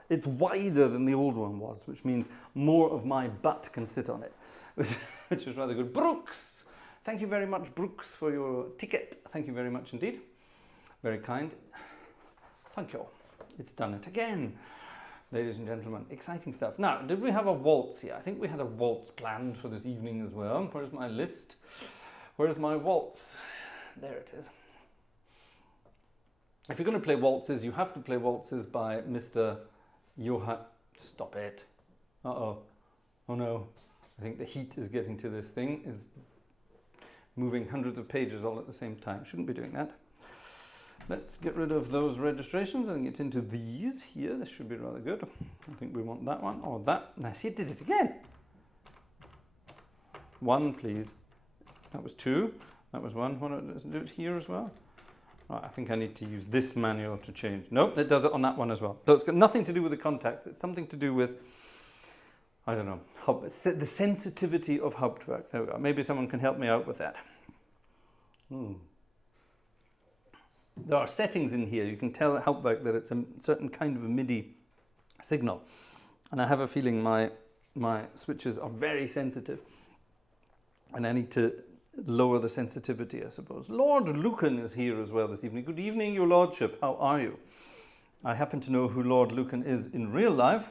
It's wider than the old one was, which means more of my butt can sit on it, which is rather good. Brooks! Thank you very much, Brooks, for your ticket. Thank you very much indeed. Very kind. Thank you. It's done it again. Ladies and gentlemen, exciting stuff. Now, did we have a waltz here? I think we had a waltz planned for this evening as well. Where's my list? Where's my waltz? There it is. If you're going to play waltzes, you have to play waltzes by Mr. Johann... Stop it. Uh-oh. Oh no. I think the heat is getting to this thing. Is moving hundreds of pages all at the same time. Shouldn't be doing that. Let's get rid of those registrations and get into these here. This should be rather good. I think we want that one or that. Now see, it did it again. One, please. That was two. That was one. Let's do it here as well. Oh, I think I need to use this manual to change. Nope, it does it on that one as well. So it's got nothing to do with the contacts. It's something to do with, I don't know, the sensitivity of Hauptwerk. There we go. Maybe someone can help me out with that. There are settings in here. You can tell at Hauptwerk that it's a certain kind of a MIDI signal. And I have a feeling my switches are very sensitive. And I need to lower the sensitivity, I suppose. Lord Lucan is here as well this evening. Good evening, your lordship. How are you? I happen to know who Lord Lucan is in real life.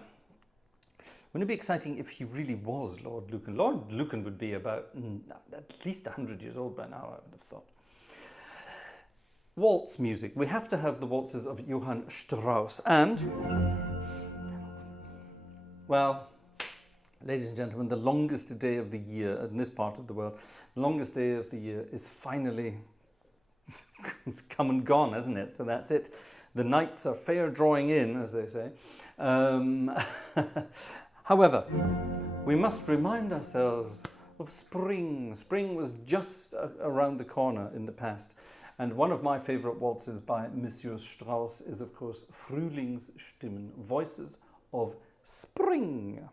Wouldn't it be exciting if he really was Lord Lucan? Lord Lucan would be about at least 100 years old by now, I would have thought. Waltz music. We have to have the waltzes of Johann Strauss. And, well, ladies and gentlemen, the longest day of the year in this part of the world, the longest day of the year is finally, it's come and gone, hasn't it? So that's it. The nights are fair drawing in, as they say. However, we must remind ourselves of spring. Spring was just around the corner in the past. And one of my favorite waltzes by Monsieur Strauss is, of course, Frühlingsstimmen, voices of spring.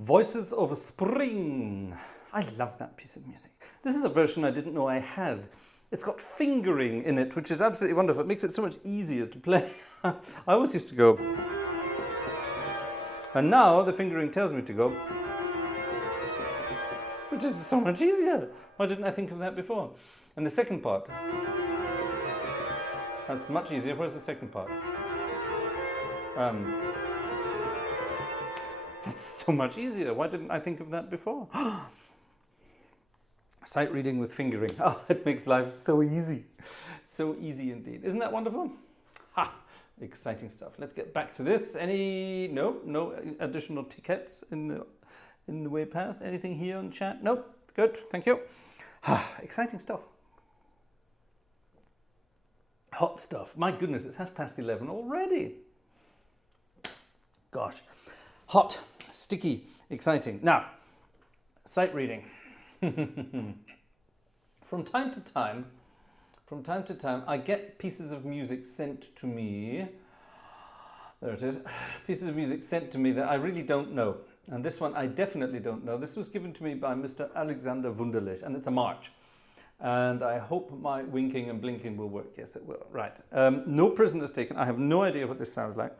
Voices of Spring. I love that piece of music. This is a version I didn't know I had. It's got fingering in it, which is absolutely wonderful. It makes it so much easier to play. I always used to go, and now the fingering tells me to go, which is so much easier. Why didn't I think of that before? And the second part, that's much easier. Where's the second part? That's so much easier. Why didn't I think of that before? Sight reading with fingering. Oh, that makes life so easy. So easy indeed. Isn't that wonderful? Ha! Exciting stuff. Let's get back to this. No additional tickets in the way past. Anything here on chat? Nope. Good. Thank you. Exciting stuff. Hot stuff. My goodness, it's 11:30 already. Gosh. Hot, sticky, exciting. Now, sight reading. From time to time, I get pieces of music sent to me. There it is. Pieces of music sent to me that I really don't know. And this one I definitely don't know. This was given to me by Mr. Alexander Wunderlich, and it's a march. And I hope my winking and blinking will work. Yes, it will. Right. No prisoners taken. I have no idea what this sounds like.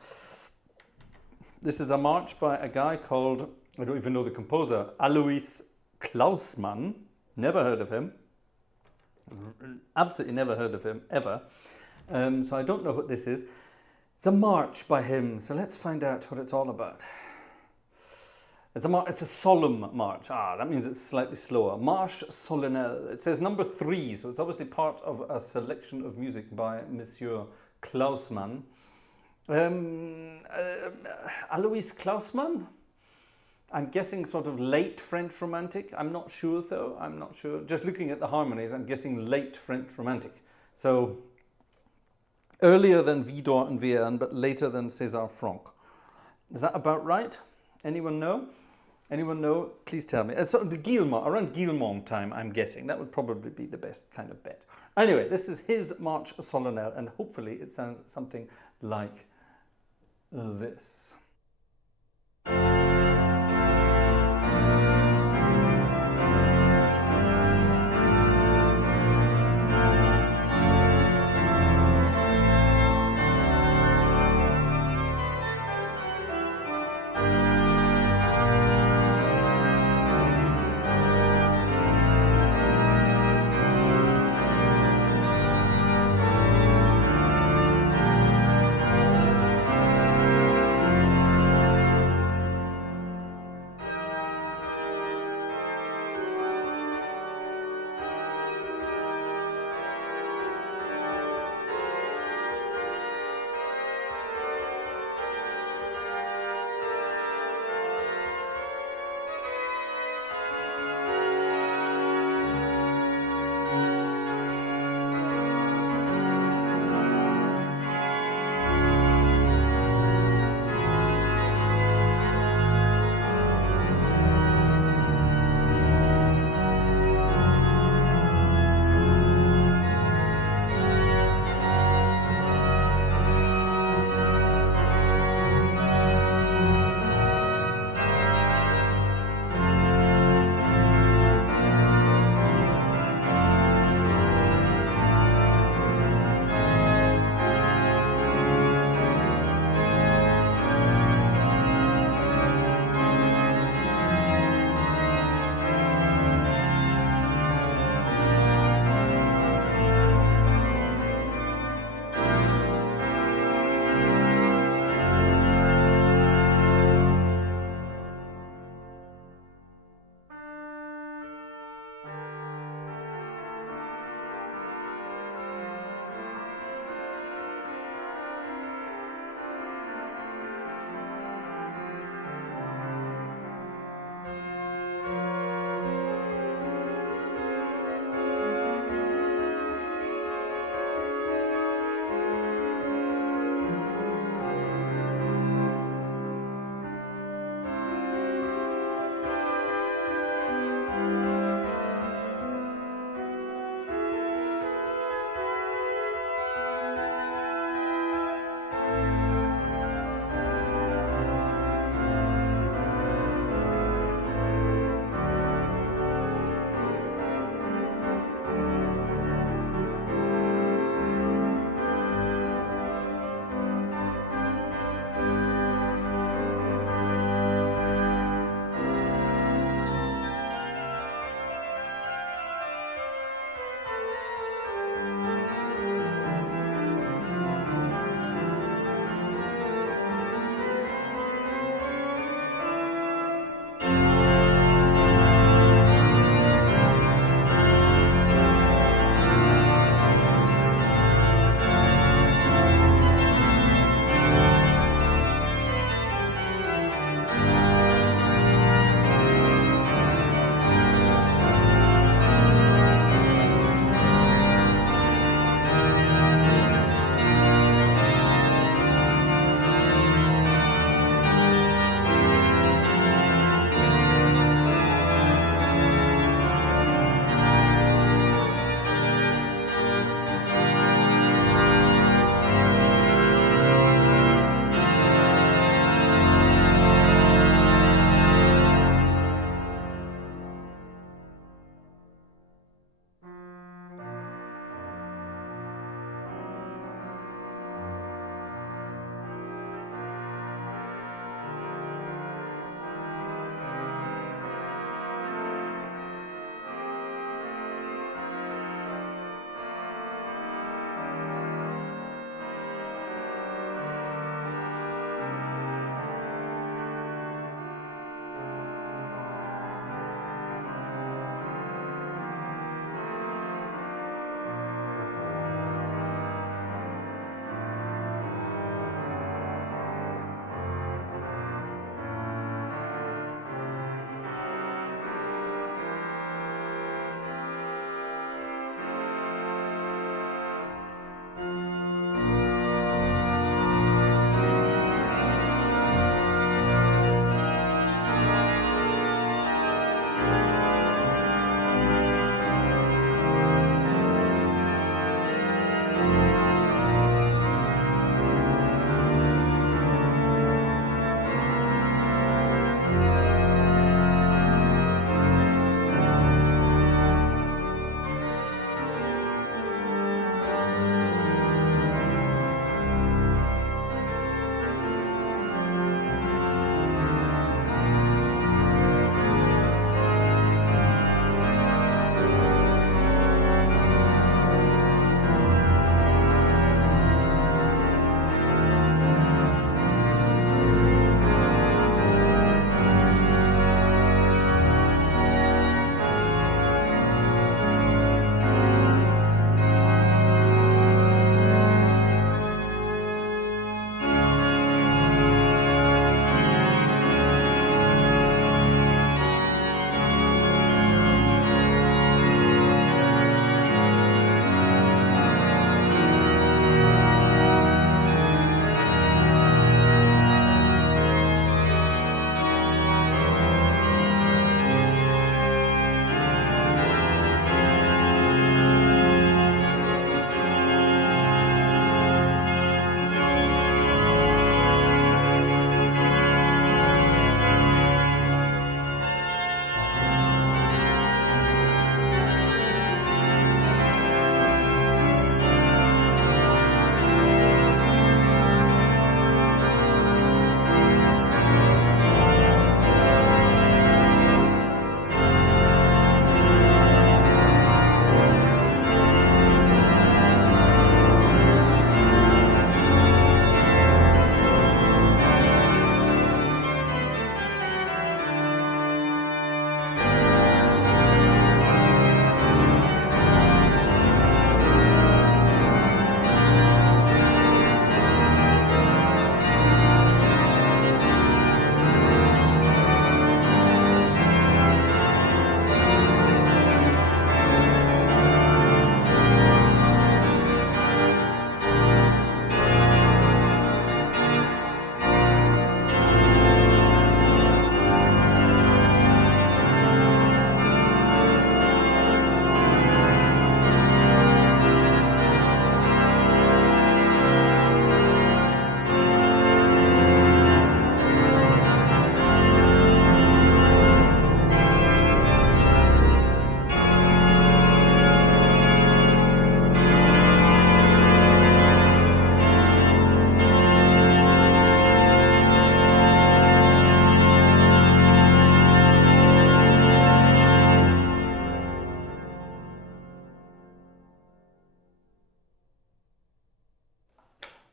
This is a march by a guy called, I don't even know the composer, Alois Klausmann. Never heard of him. Absolutely never heard of him, ever. So I don't know what this is. It's a march by him. So let's find out what it's all about. It's a solemn march. That means it's slightly slower. Marche solennelle. It says number 3, so it's obviously part of a selection of music by Monsieur Klausmann. Alois Klausmann? I'm guessing sort of late French Romantic. I'm not sure though. I'm not sure. Just looking at the harmonies, I'm guessing late French Romantic. So earlier than Widor and Vierne, but later than César Franck. Is that about right? Anyone know? Anyone know? Please tell me. It's the Guillemot, around Guillemot time, I'm guessing. That would probably be the best kind of bet. Anyway, this is his Marche Solennelle, and hopefully it sounds something like this.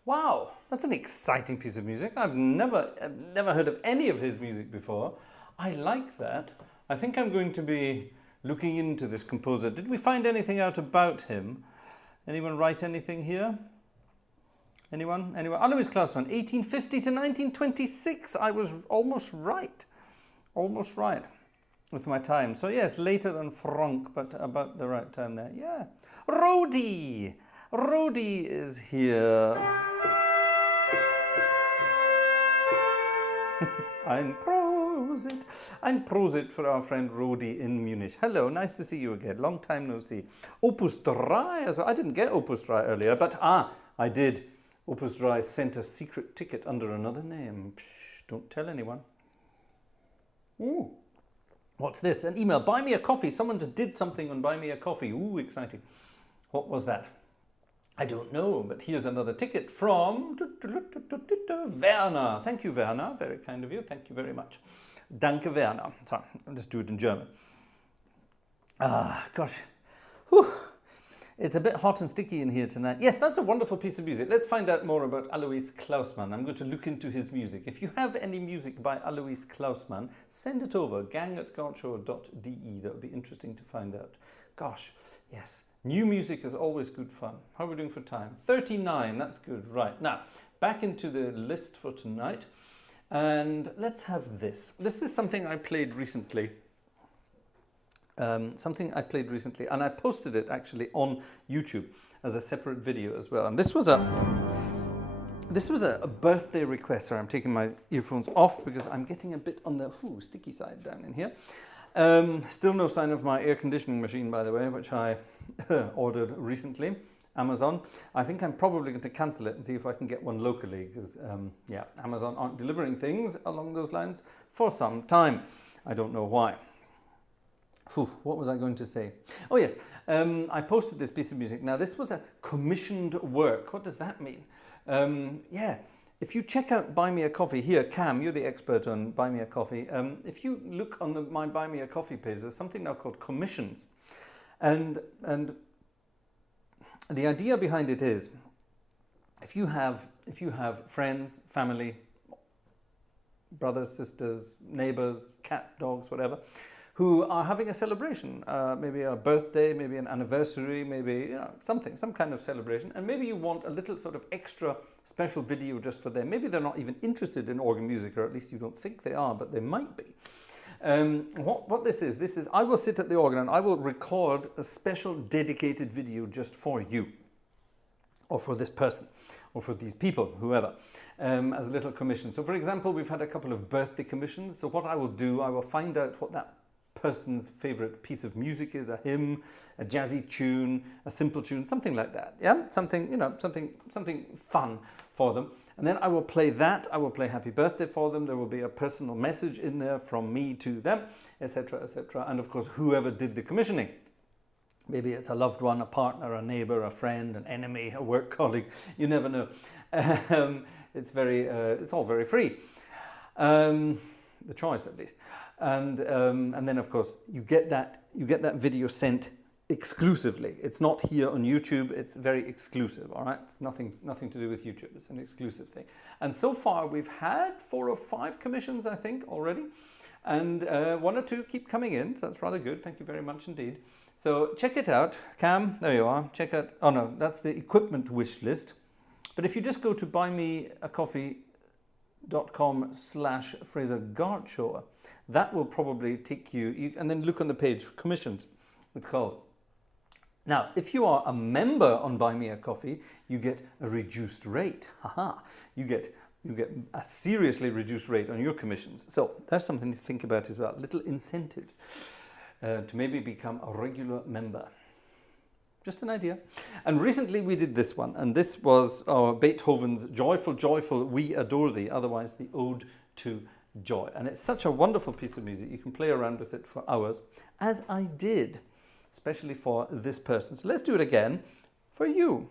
Wow, that's an exciting piece of music. I've never heard of any of his music before. I like that. I think I'm going to be looking into this composer. Did we find anything out about him? Anyone write anything here? Anyone? Anyone? Alois Klausmann, 1850 to 1926. I was almost right. Almost right with my time. So yes, later than Franck, but about the right time there. Yeah. Rodi. Rodi is here. Ein Prosit. Ein Prosit for our friend Rodi in Munich. Hello, nice to see you again. Long time no see. Opus 3 as well. I didn't get Opus 3 earlier, but I did. Opus 3 sent a secret ticket under another name. Psh, don't tell anyone. Ooh. What's this? An email. Buy me a coffee. Someone just did something on Buy Me a Coffee. Ooh, exciting. What was that? I don't know, but here's another ticket from Werner. Thank you, Werner. Very kind of you. Thank you very much. Danke, Werner. So, I'll just do it in German. Gosh. Whew. It's a bit hot and sticky in here tonight. Yes, that's a wonderful piece of music. Let's find out more about Alois Klausmann. I'm going to look into his music. If you have any music by Alois Klausmann, send it over, gang@gartshore.de. That would be interesting to find out. Gosh, yes. New music is always good fun. How are we doing for time? 39, that's good. Right, now, back into the list for tonight. And let's have this. This is something I played recently. And I posted it actually on YouTube as a separate video as well. And this was a birthday request. Sorry, I'm taking my earphones off because I'm getting a bit on the sticky side down in here. Still no sign of my air conditioning machine, by the way, which I ordered recently. Amazon. I think I'm probably going to cancel it and see if I can get one locally because, yeah, Amazon aren't delivering things along those lines for some time. I don't know why. What was I going to say? Oh yes, I posted this piece of music. Now this was a commissioned work. What does that mean? Yeah, if you check out Buy Me a Coffee here, Cam, you're the expert on Buy Me a Coffee. If you look on my Buy Me a Coffee page, there's something now called commissions, and the idea behind it is, if you have friends, family, brothers, sisters, neighbors, cats, dogs, whatever, who are having a celebration, maybe a birthday, maybe an anniversary, maybe some kind of celebration, and maybe you want a little sort of extra special video just for them. Maybe they're not even interested in organ music, or at least you don't think they are, but they might be. What this is I will sit at the organ and I will record a special dedicated video just for you, or for this person, or for these people, whoever, as a little commission. So for example, we've had a couple of birthday commissions. So what I will do, I will find out what that person's favorite piece of music is, a hymn, a jazzy tune, a simple tune, something like that. Yeah, something, something fun for them. And then I will play that. I will play Happy Birthday for them. There will be a personal message in there from me to them, etc., etc. And of course, whoever did the commissioning. Maybe it's a loved one, a partner, a neighbor, a friend, an enemy, a work colleague. You never know. It's all very free. The choice, at least. And then of course you get that video sent exclusively. It's not here on YouTube. It's very exclusive. All right, it's nothing to do with YouTube. It's an exclusive thing. And so far we've had 4 or 5 commissions, I think, already, and 1 or 2 keep coming in. So that's rather good. Thank you very much indeed. So check it out, Cam. There you are. Check out. Oh no, that's the equipment wish list. But if you just go to buymeacoffee.com/Fraser Gartshore, that will probably take you, and then look on the page, commissions, it's called. Now, if you are a member on Buy Me a Coffee, you get a reduced rate. Haha, you get a seriously reduced rate on your commissions. So that's something to think about as well. Little incentives to maybe become a regular member. Just an idea. And recently we did this one, and this was Beethoven's Joyful, Joyful, We Adore Thee, otherwise the Ode to Joy. And it's such a wonderful piece of music. You can play around with it for hours, as I did, especially for this person. So let's do it again for you.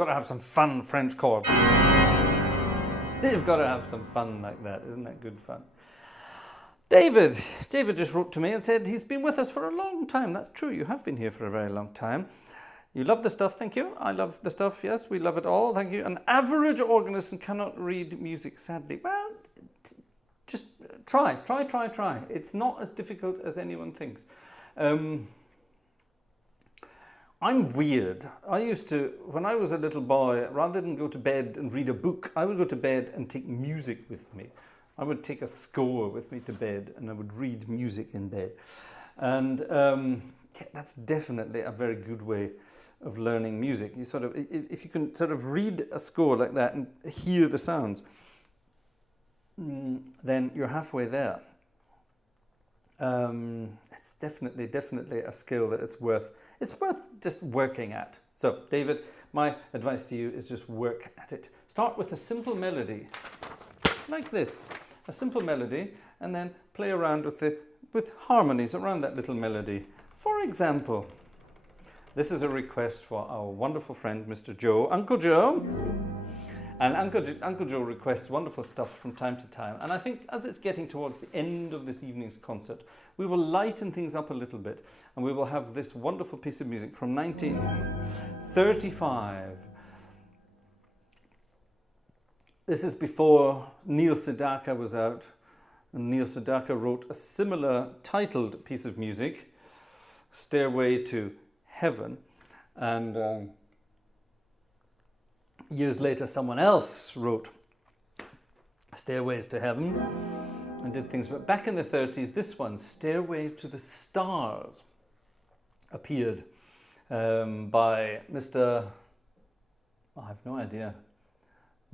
got to have some fun French chords. You've got to have some fun like that. Isn't that good fun? David just wrote to me and said he's been with us for a long time. That's true, you have been here for a very long time. You love the stuff, thank you. I love the stuff, yes, we love it all, thank you. An average organist cannot read music, sadly. Well, just try. It's not as difficult as anyone thinks. I'm weird. I used to, when I was a little boy, rather than go to bed and read a book, I would go to bed and take music with me. I would take a score with me to bed and I would read music in bed. And yeah, that's definitely a very good way of learning music. You sort of, if you can sort of read a score like that and hear the sounds, then you're halfway there. It's definitely a skill that it's worth just working at. So, David, my advice to you is just work at it. Start with a simple melody, like this, a simple melody, and then play around with harmonies around that little melody. For example, this is a request for our wonderful friend, Mr. Joe, Uncle Joe. And Uncle Joe requests wonderful stuff from time to time. And I think as it's getting towards the end of this evening's concert, we will lighten things up a little bit. And we will have this wonderful piece of music from 1935. This is before Neil Sedaka was out. And Neil Sedaka wrote a similar titled piece of music, Stairway to Heaven. And years later, someone else wrote Stairways to Heaven and did things. But back in the 30s, this one, Stairway to the Stars, appeared by Mr. I have no idea.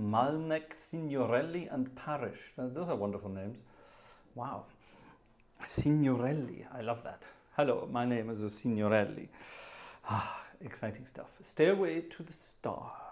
Malnek, Signorelli and Parish. Those are wonderful names. Wow. Signorelli. I love that. Hello, my name is Signorelli. Ah, exciting stuff. Stairway to the Stars.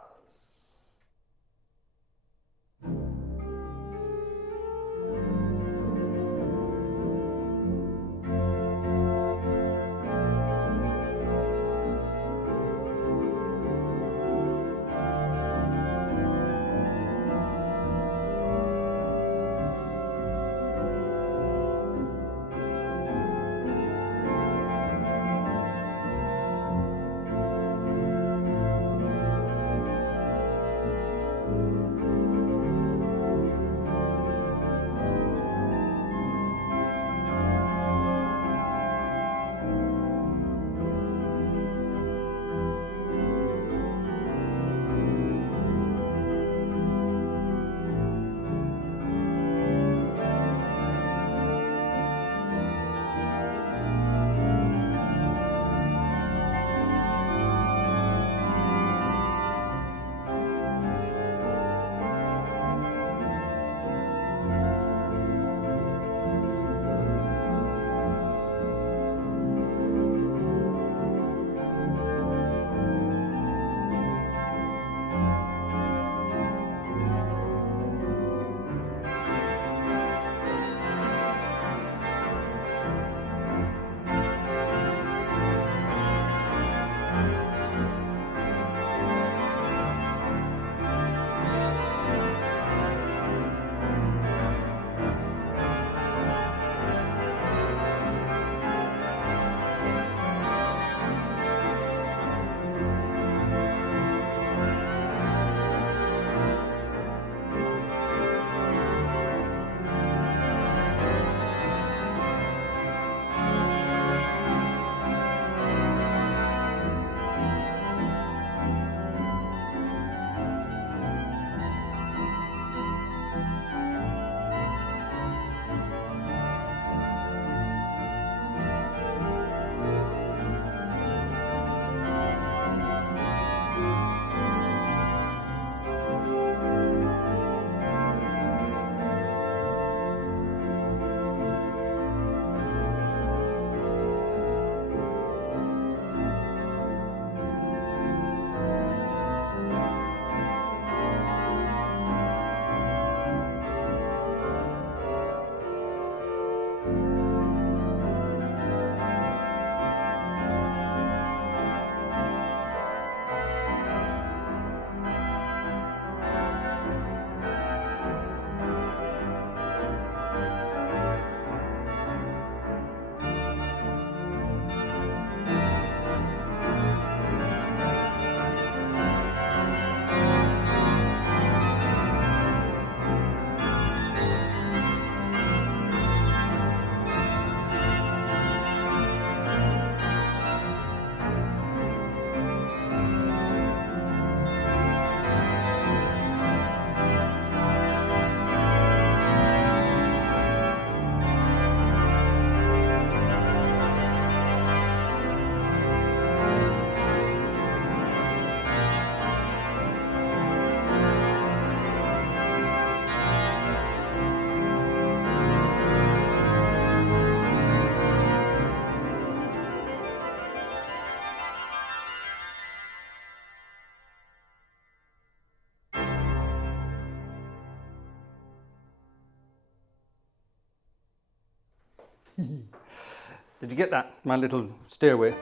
Did you get that? My little stairway.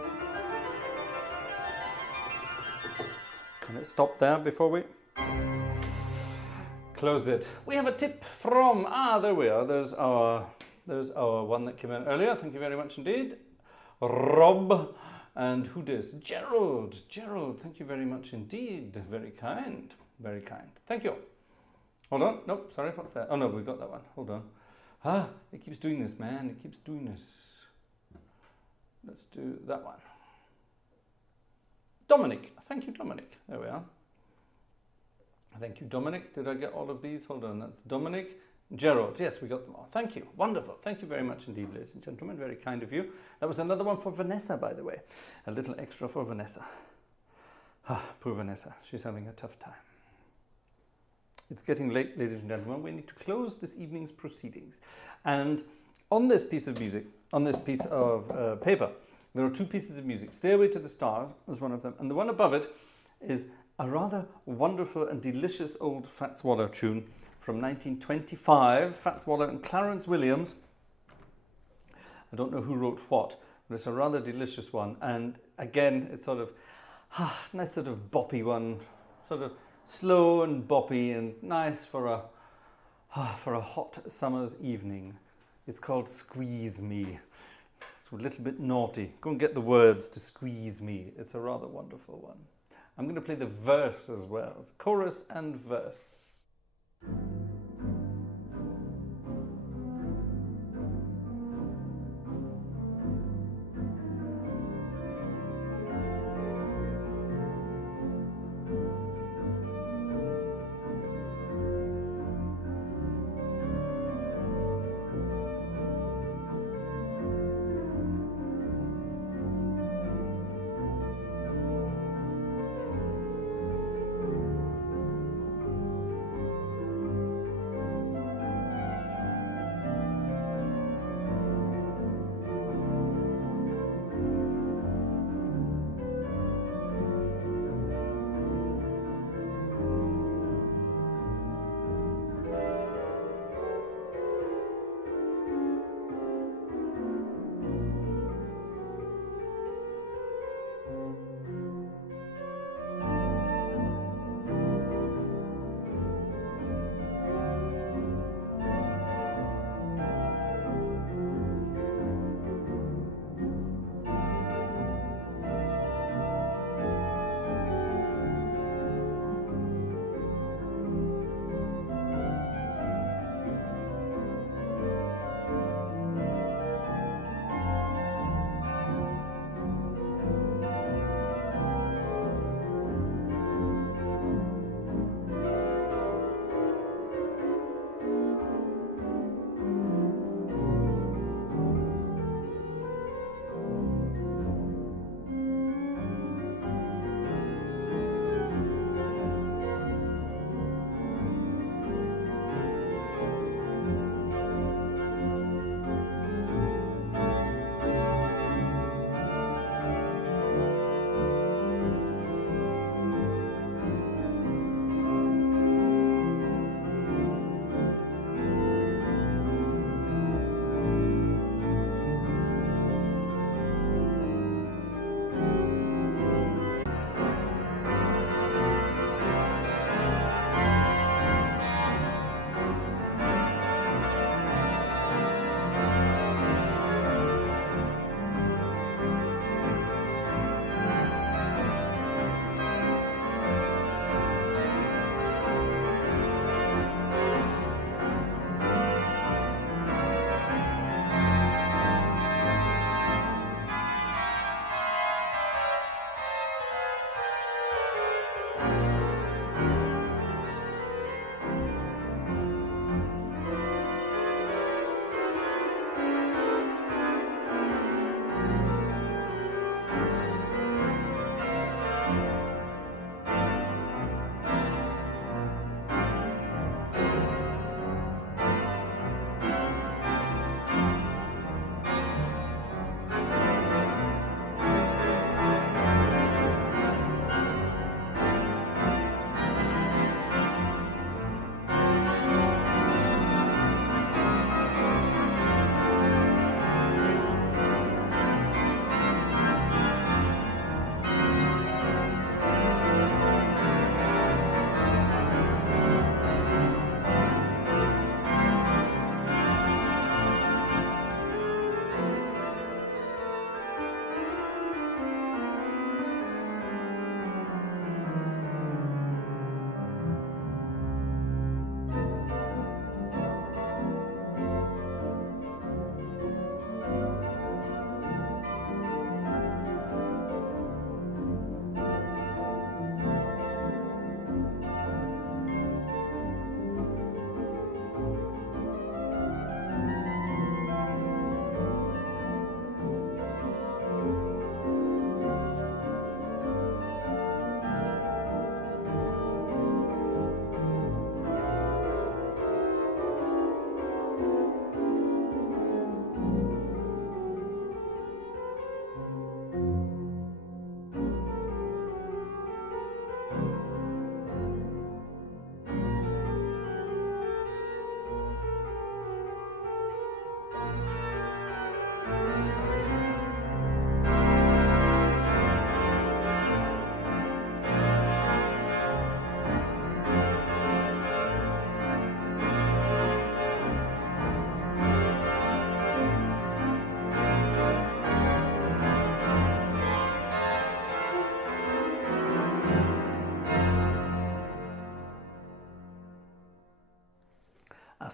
Can it stop there before we closed it? We have a tip from, there we are. There's our one that came in earlier. Thank you very much indeed. Rob. And who does? Gerald. Gerald, thank you very much indeed. Very kind. Very kind. Thank you. Hold on. Nope, sorry, what's that? Oh no, we got that one. Hold on. It keeps doing this, man. It keeps doing this. Let's do that one. Dominic. Thank you, Dominic. There we are. Thank you, Dominic. Did I get all of these? Hold on. That's Dominic. Gerald. Yes, we got them all. Thank you. Wonderful. Thank you very much indeed, ladies and gentlemen. Very kind of you. That was another one for Vanessa, by the way. A little extra for Vanessa. Poor Vanessa. She's having a tough time. It's getting late, ladies and gentlemen. We need to close this evening's proceedings. And on this piece of music, on this piece of paper, there are two pieces of music. Stairway to the Stars is one of them. And the one above it is a rather wonderful and delicious old Fats Waller tune from 1925. Fats Waller and Clarence Williams. I don't know who wrote what, but it's a rather delicious one. And again, it's sort of nice sort of boppy one, sort of slow and boppy and nice for a hot summer's evening. It's called Squeeze Me. It's a little bit naughty. Go and get the words to Squeeze Me. It's a rather wonderful one. I'm going to play the verse as well. It's chorus and verse.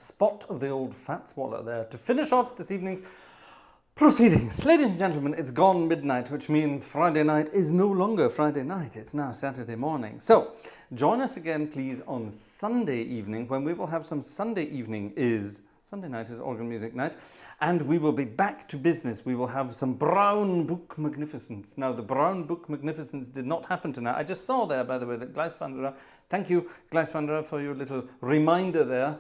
spot of the old fat swallow there to finish off this evening's proceedings. Ladies and gentlemen, it's gone midnight, which means Friday night is no longer Friday night. It's now Saturday morning. So join us again, please, on Sunday evening, when we will have some Sunday night is organ music night, and we will be back to business. We will have some Brown Book magnificence. Now, the Brown Book magnificence did not happen tonight. I just saw there, by the way, that Gleiswanderer, thank you, Gleiswanderer, for your little reminder there.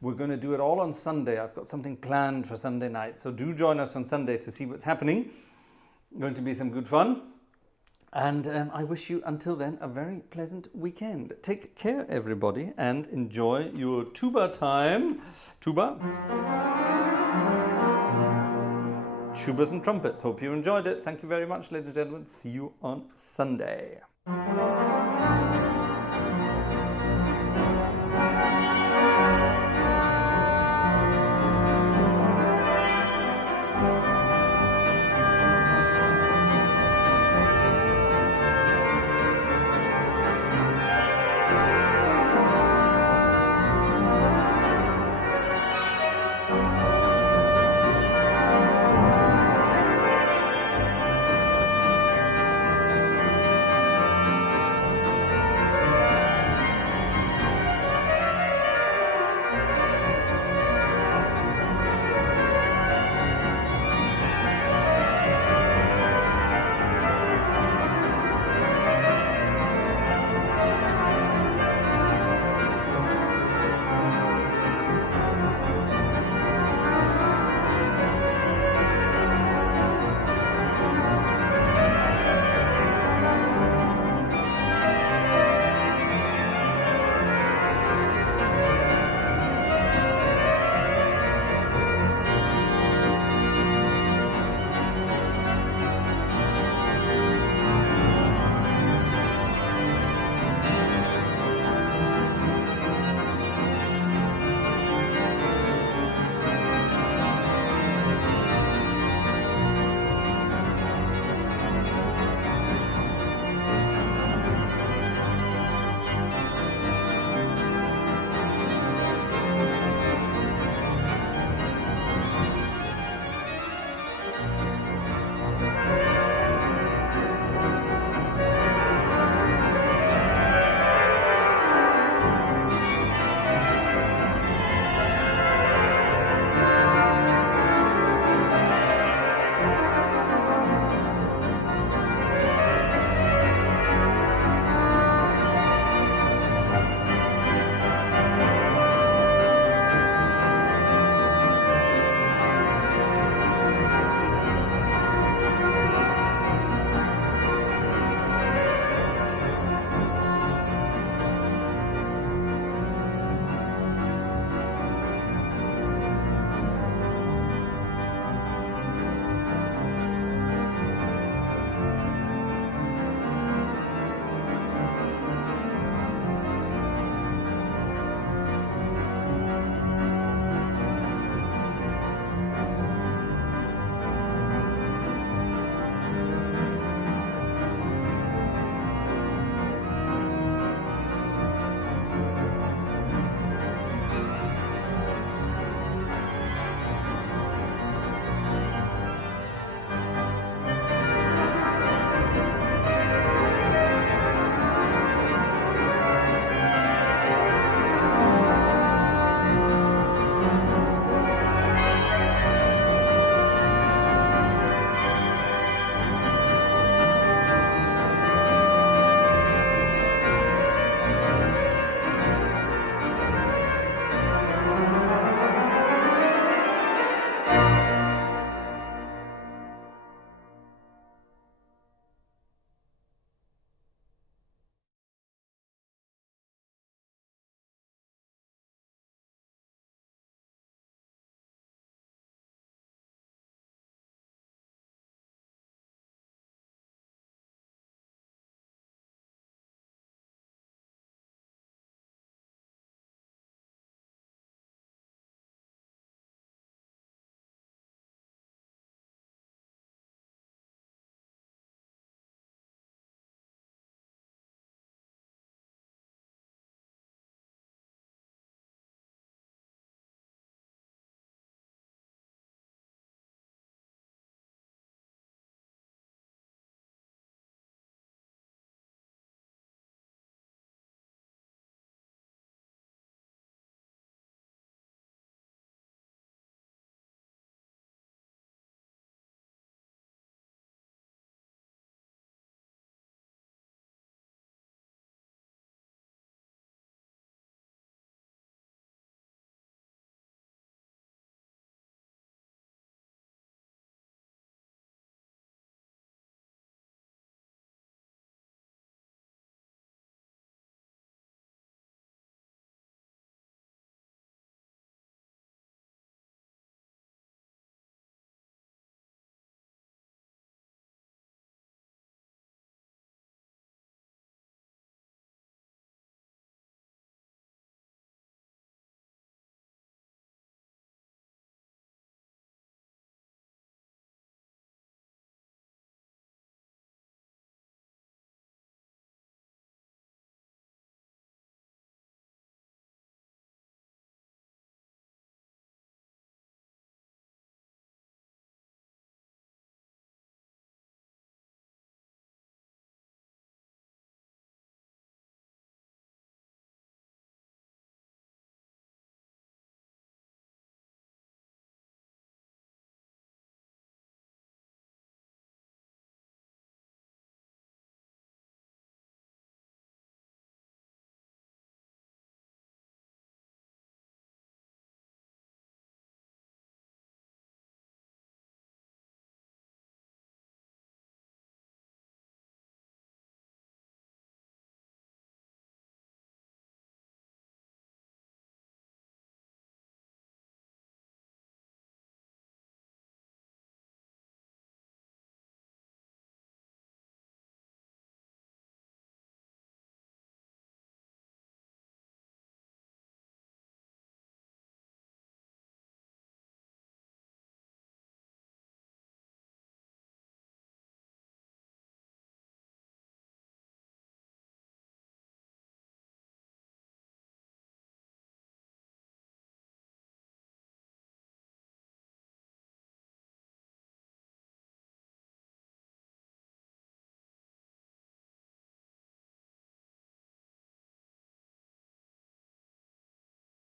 We're going to do it all on Sunday. I've got something planned for Sunday night, so do join us on Sunday to see what's happening. Going to be some good fun. And I wish you, until then, a very pleasant weekend. Take care, everybody, and enjoy your tuba time. Tuba. Tubas and trumpets. Hope you enjoyed it. Thank you very much, ladies and gentlemen. See you on Sunday.